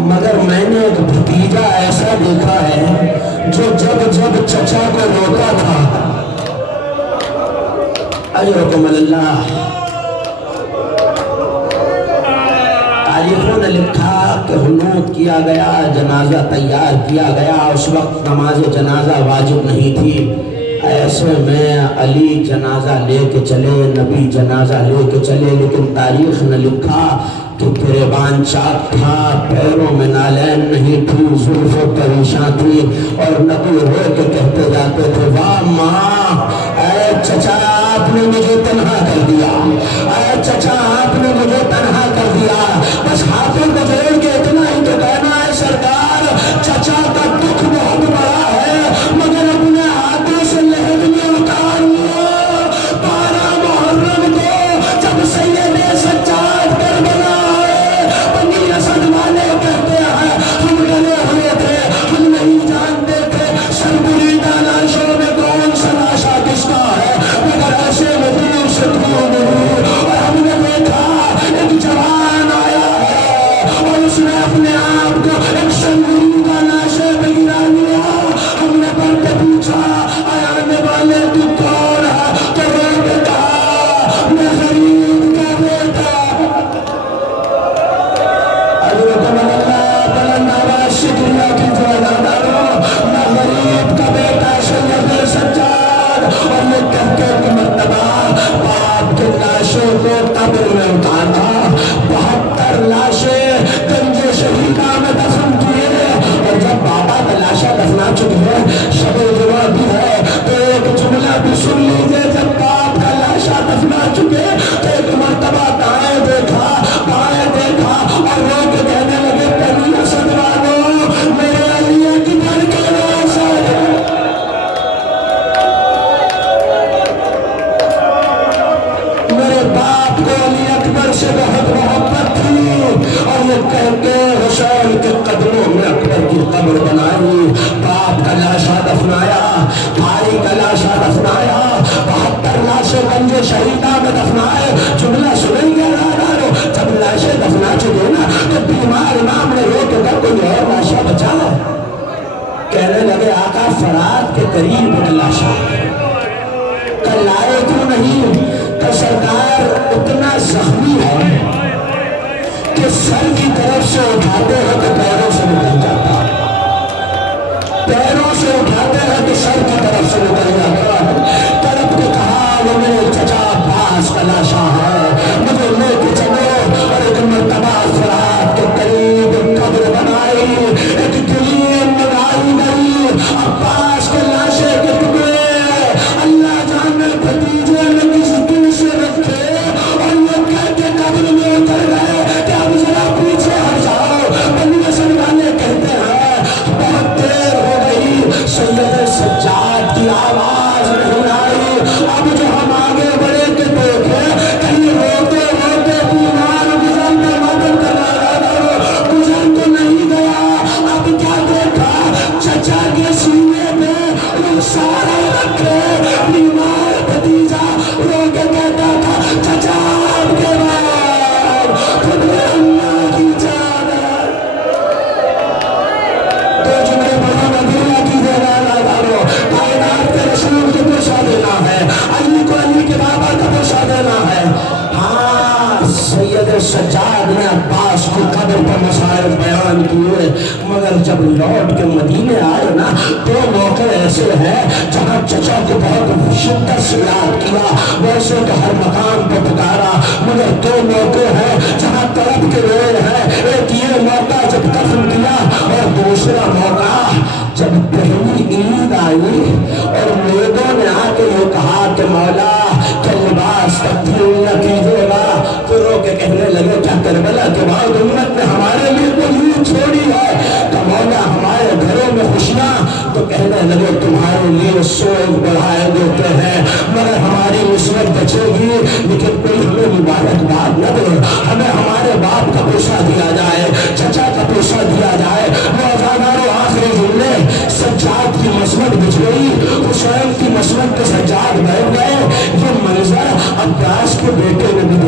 مگر میں نے ایک بھتیجا ایسا دیکھا ہے جو جب جب چچا کو روتا تھا، اجرکم اللہ، نے لکھا کہ حنوط کیا گیا، جنازہ تیار کیا گیا، اس وقت نماز جنازہ واجب نہیں تھی، ایسے میں علی جنازہ لے کے چلے، نبی جنازہ لے کے چلے، لیکن تاریخ نے لکھا کہ گریبان چاک تھا، پیروں میں نالین نہیں تھی، زلف و پریشان تھی، اور نبی رو کے کہتے جاتے تھے واہ ماں، اے چچا آپ نے مجھے تنہا کر دیا، اے چچا آپ نے مجھے تنہا کر دیا، بس ہاتھوں کو جوڑ کے اتنا ہی تو کہنا ہے سرکار چچا کا دکھ بہت بڑا ہے، مگر اپنے ہاتھوں سے لہد میں اتار لیا۔ 12 محرم کو جب سید سجاد کربلا آئے، بنی اسد والے کہتے ہیں ہم ڈرے ہوئے تھے، ہم نہیں جانتے تھے سربریدہ لاشوں میں کون سا لاشا کس کا ہے، مگر ایسے میں دور سے دور ملی اور ہم نے دیکھا ایک جوان آیا ہے اور اس نے اپنے آپ کو ایک سربریدہ لاشے پہ گرا لیا۔ ہم نے بڑھ کے پوچھا آنے والے تو کون ہے، تو رو کے کہا میں غریب کا بیٹا۔ حضرت اللہ بلند آواز شکریہ کی جوانانوں، میں غریب کا بیٹا سید سجاد، اور یہ کہہ کے ایک مرتبہ باپ کے لاشوں کو قبر میں اتارا، 72 لاشیں گنج شہیدہ میں دفن کیے، اور جب بابا کا لاشا دفنا چکے ہیں، شب جمعہ بھی ہے تو ایک جملہ بھی سن لیجئے، جب باپ کا لاشا دفنا چکے تو ایک مرتبہ دائیں دیکھا بائیں دیکھا اور رو کے کہنے لگے بنی اسد والوں میرے علی اکبر کا لاشا ہے۔ میرے باپ کو علی اکبر سے بہت محبت تھی، اور یہ کہہ کے حسین کے قدموں میں اکبر کی قبر بنائی، باپ کا لاشا دفنایا، بھائی کا لاشا دفنایا، 72 لاشیں گنج شہیدہ میں دفنائے۔ جملہ سنیں گے رانارو، جب لاشیں دفنا چکے نا تو بیمار امام نے رو کے کہا کوئی اور لاشا بچا ہے، کہنے لگے آقا فرات کے قریب ایک لاشا ہے، کل لائے کیوں نہیں، کہ سرکار اتنا زخمی ہے کہ سر کی طرف سے اٹھاتے ہیں تو پیروں سے نکل جاتا ہے، پیروں سے اٹھاتے ہیں تو سر کی طرف سے نکل جاتا ہے۔ تڑپ کے کہا وہ میرے چچا عباس کا لاشا ہے، مجھے لے کے چلو، اور ایک مرتبہ فرات کے قریب قبر بنائی، ایک گلیم منائی گئی، عباس کے لاشے کے ٹکڑے اللہ جانے بھتیجے میں کس دن سے رکھے، اور یہ کہہ کے قبر میں اتر گئے کہ اب ذرا پیچھے ہٹ جاؤ۔ بنی اسد والے کہتے ہیں بہت دیر ہو گئی، سید سجاد کی آواز نہیں آئی، اب جو ہم آگے بڑھے کے دیکھے کہیں روتے روتے بیمار گزرنے مدد گزر تو نہیں گیا، اب کیا دیکھا چچا کے سینے میں رخسارے رکھے، بیمار بھتیجا رو کے کہتا تھا چچا آپ کے بعد خود اللہ کی جان ہے۔ دو جملے پڑھو نبیہ کی جلالہ دارو، کائنات کے رسول کو پوچھا دینا ہے، علی کو علی کے بابا کا پوچھا دینا ہے۔ ہاں سید سجاد نے عباس کی قبر پر مسائل بیان کیے، مگر جب لوٹ کے مدینے آئے نا دو موقع ایسے ہیں جہاں چچا کو بہت شدت سے یاد کیا، ویسے تو ہر مقام پہ پکارا، مگر دو موقع ہیں جہاں تڑپ کے روئے ہیں، ایک یہ موقع جب دفن کیا، اور دوسرا موقع جب پہلی عید آئی اور لوگوں نے آ کے یہ کہا کہ مولا کہ لباس تبدیل نہ کیجیے گا، تو رو کے کہنے لگے کیا کربلا کے بعد امت نے ہمارے لیے کوئی عید چھوڑی ہے کہ مولا ہمارے گھروں میں خوشیاں، تو کہنے لگے تمہارے لیے سوگ بڑھائے دیتے ہیں، مگر ہماری نسبت بچے گی، لیکن کوئی ہمیں مبارکباد نہ دے، ہمیں ہمارے باپ کا پیشہ دیا جائے، چچا کا پیشہ دیا جائے۔ نوجوانوں آخری جملے، سجاد کی مسند بچ گئی، حسین کی مسند پہ سجاد بیٹھ گئے، یہ منظر عباس کے بیٹے نے بھی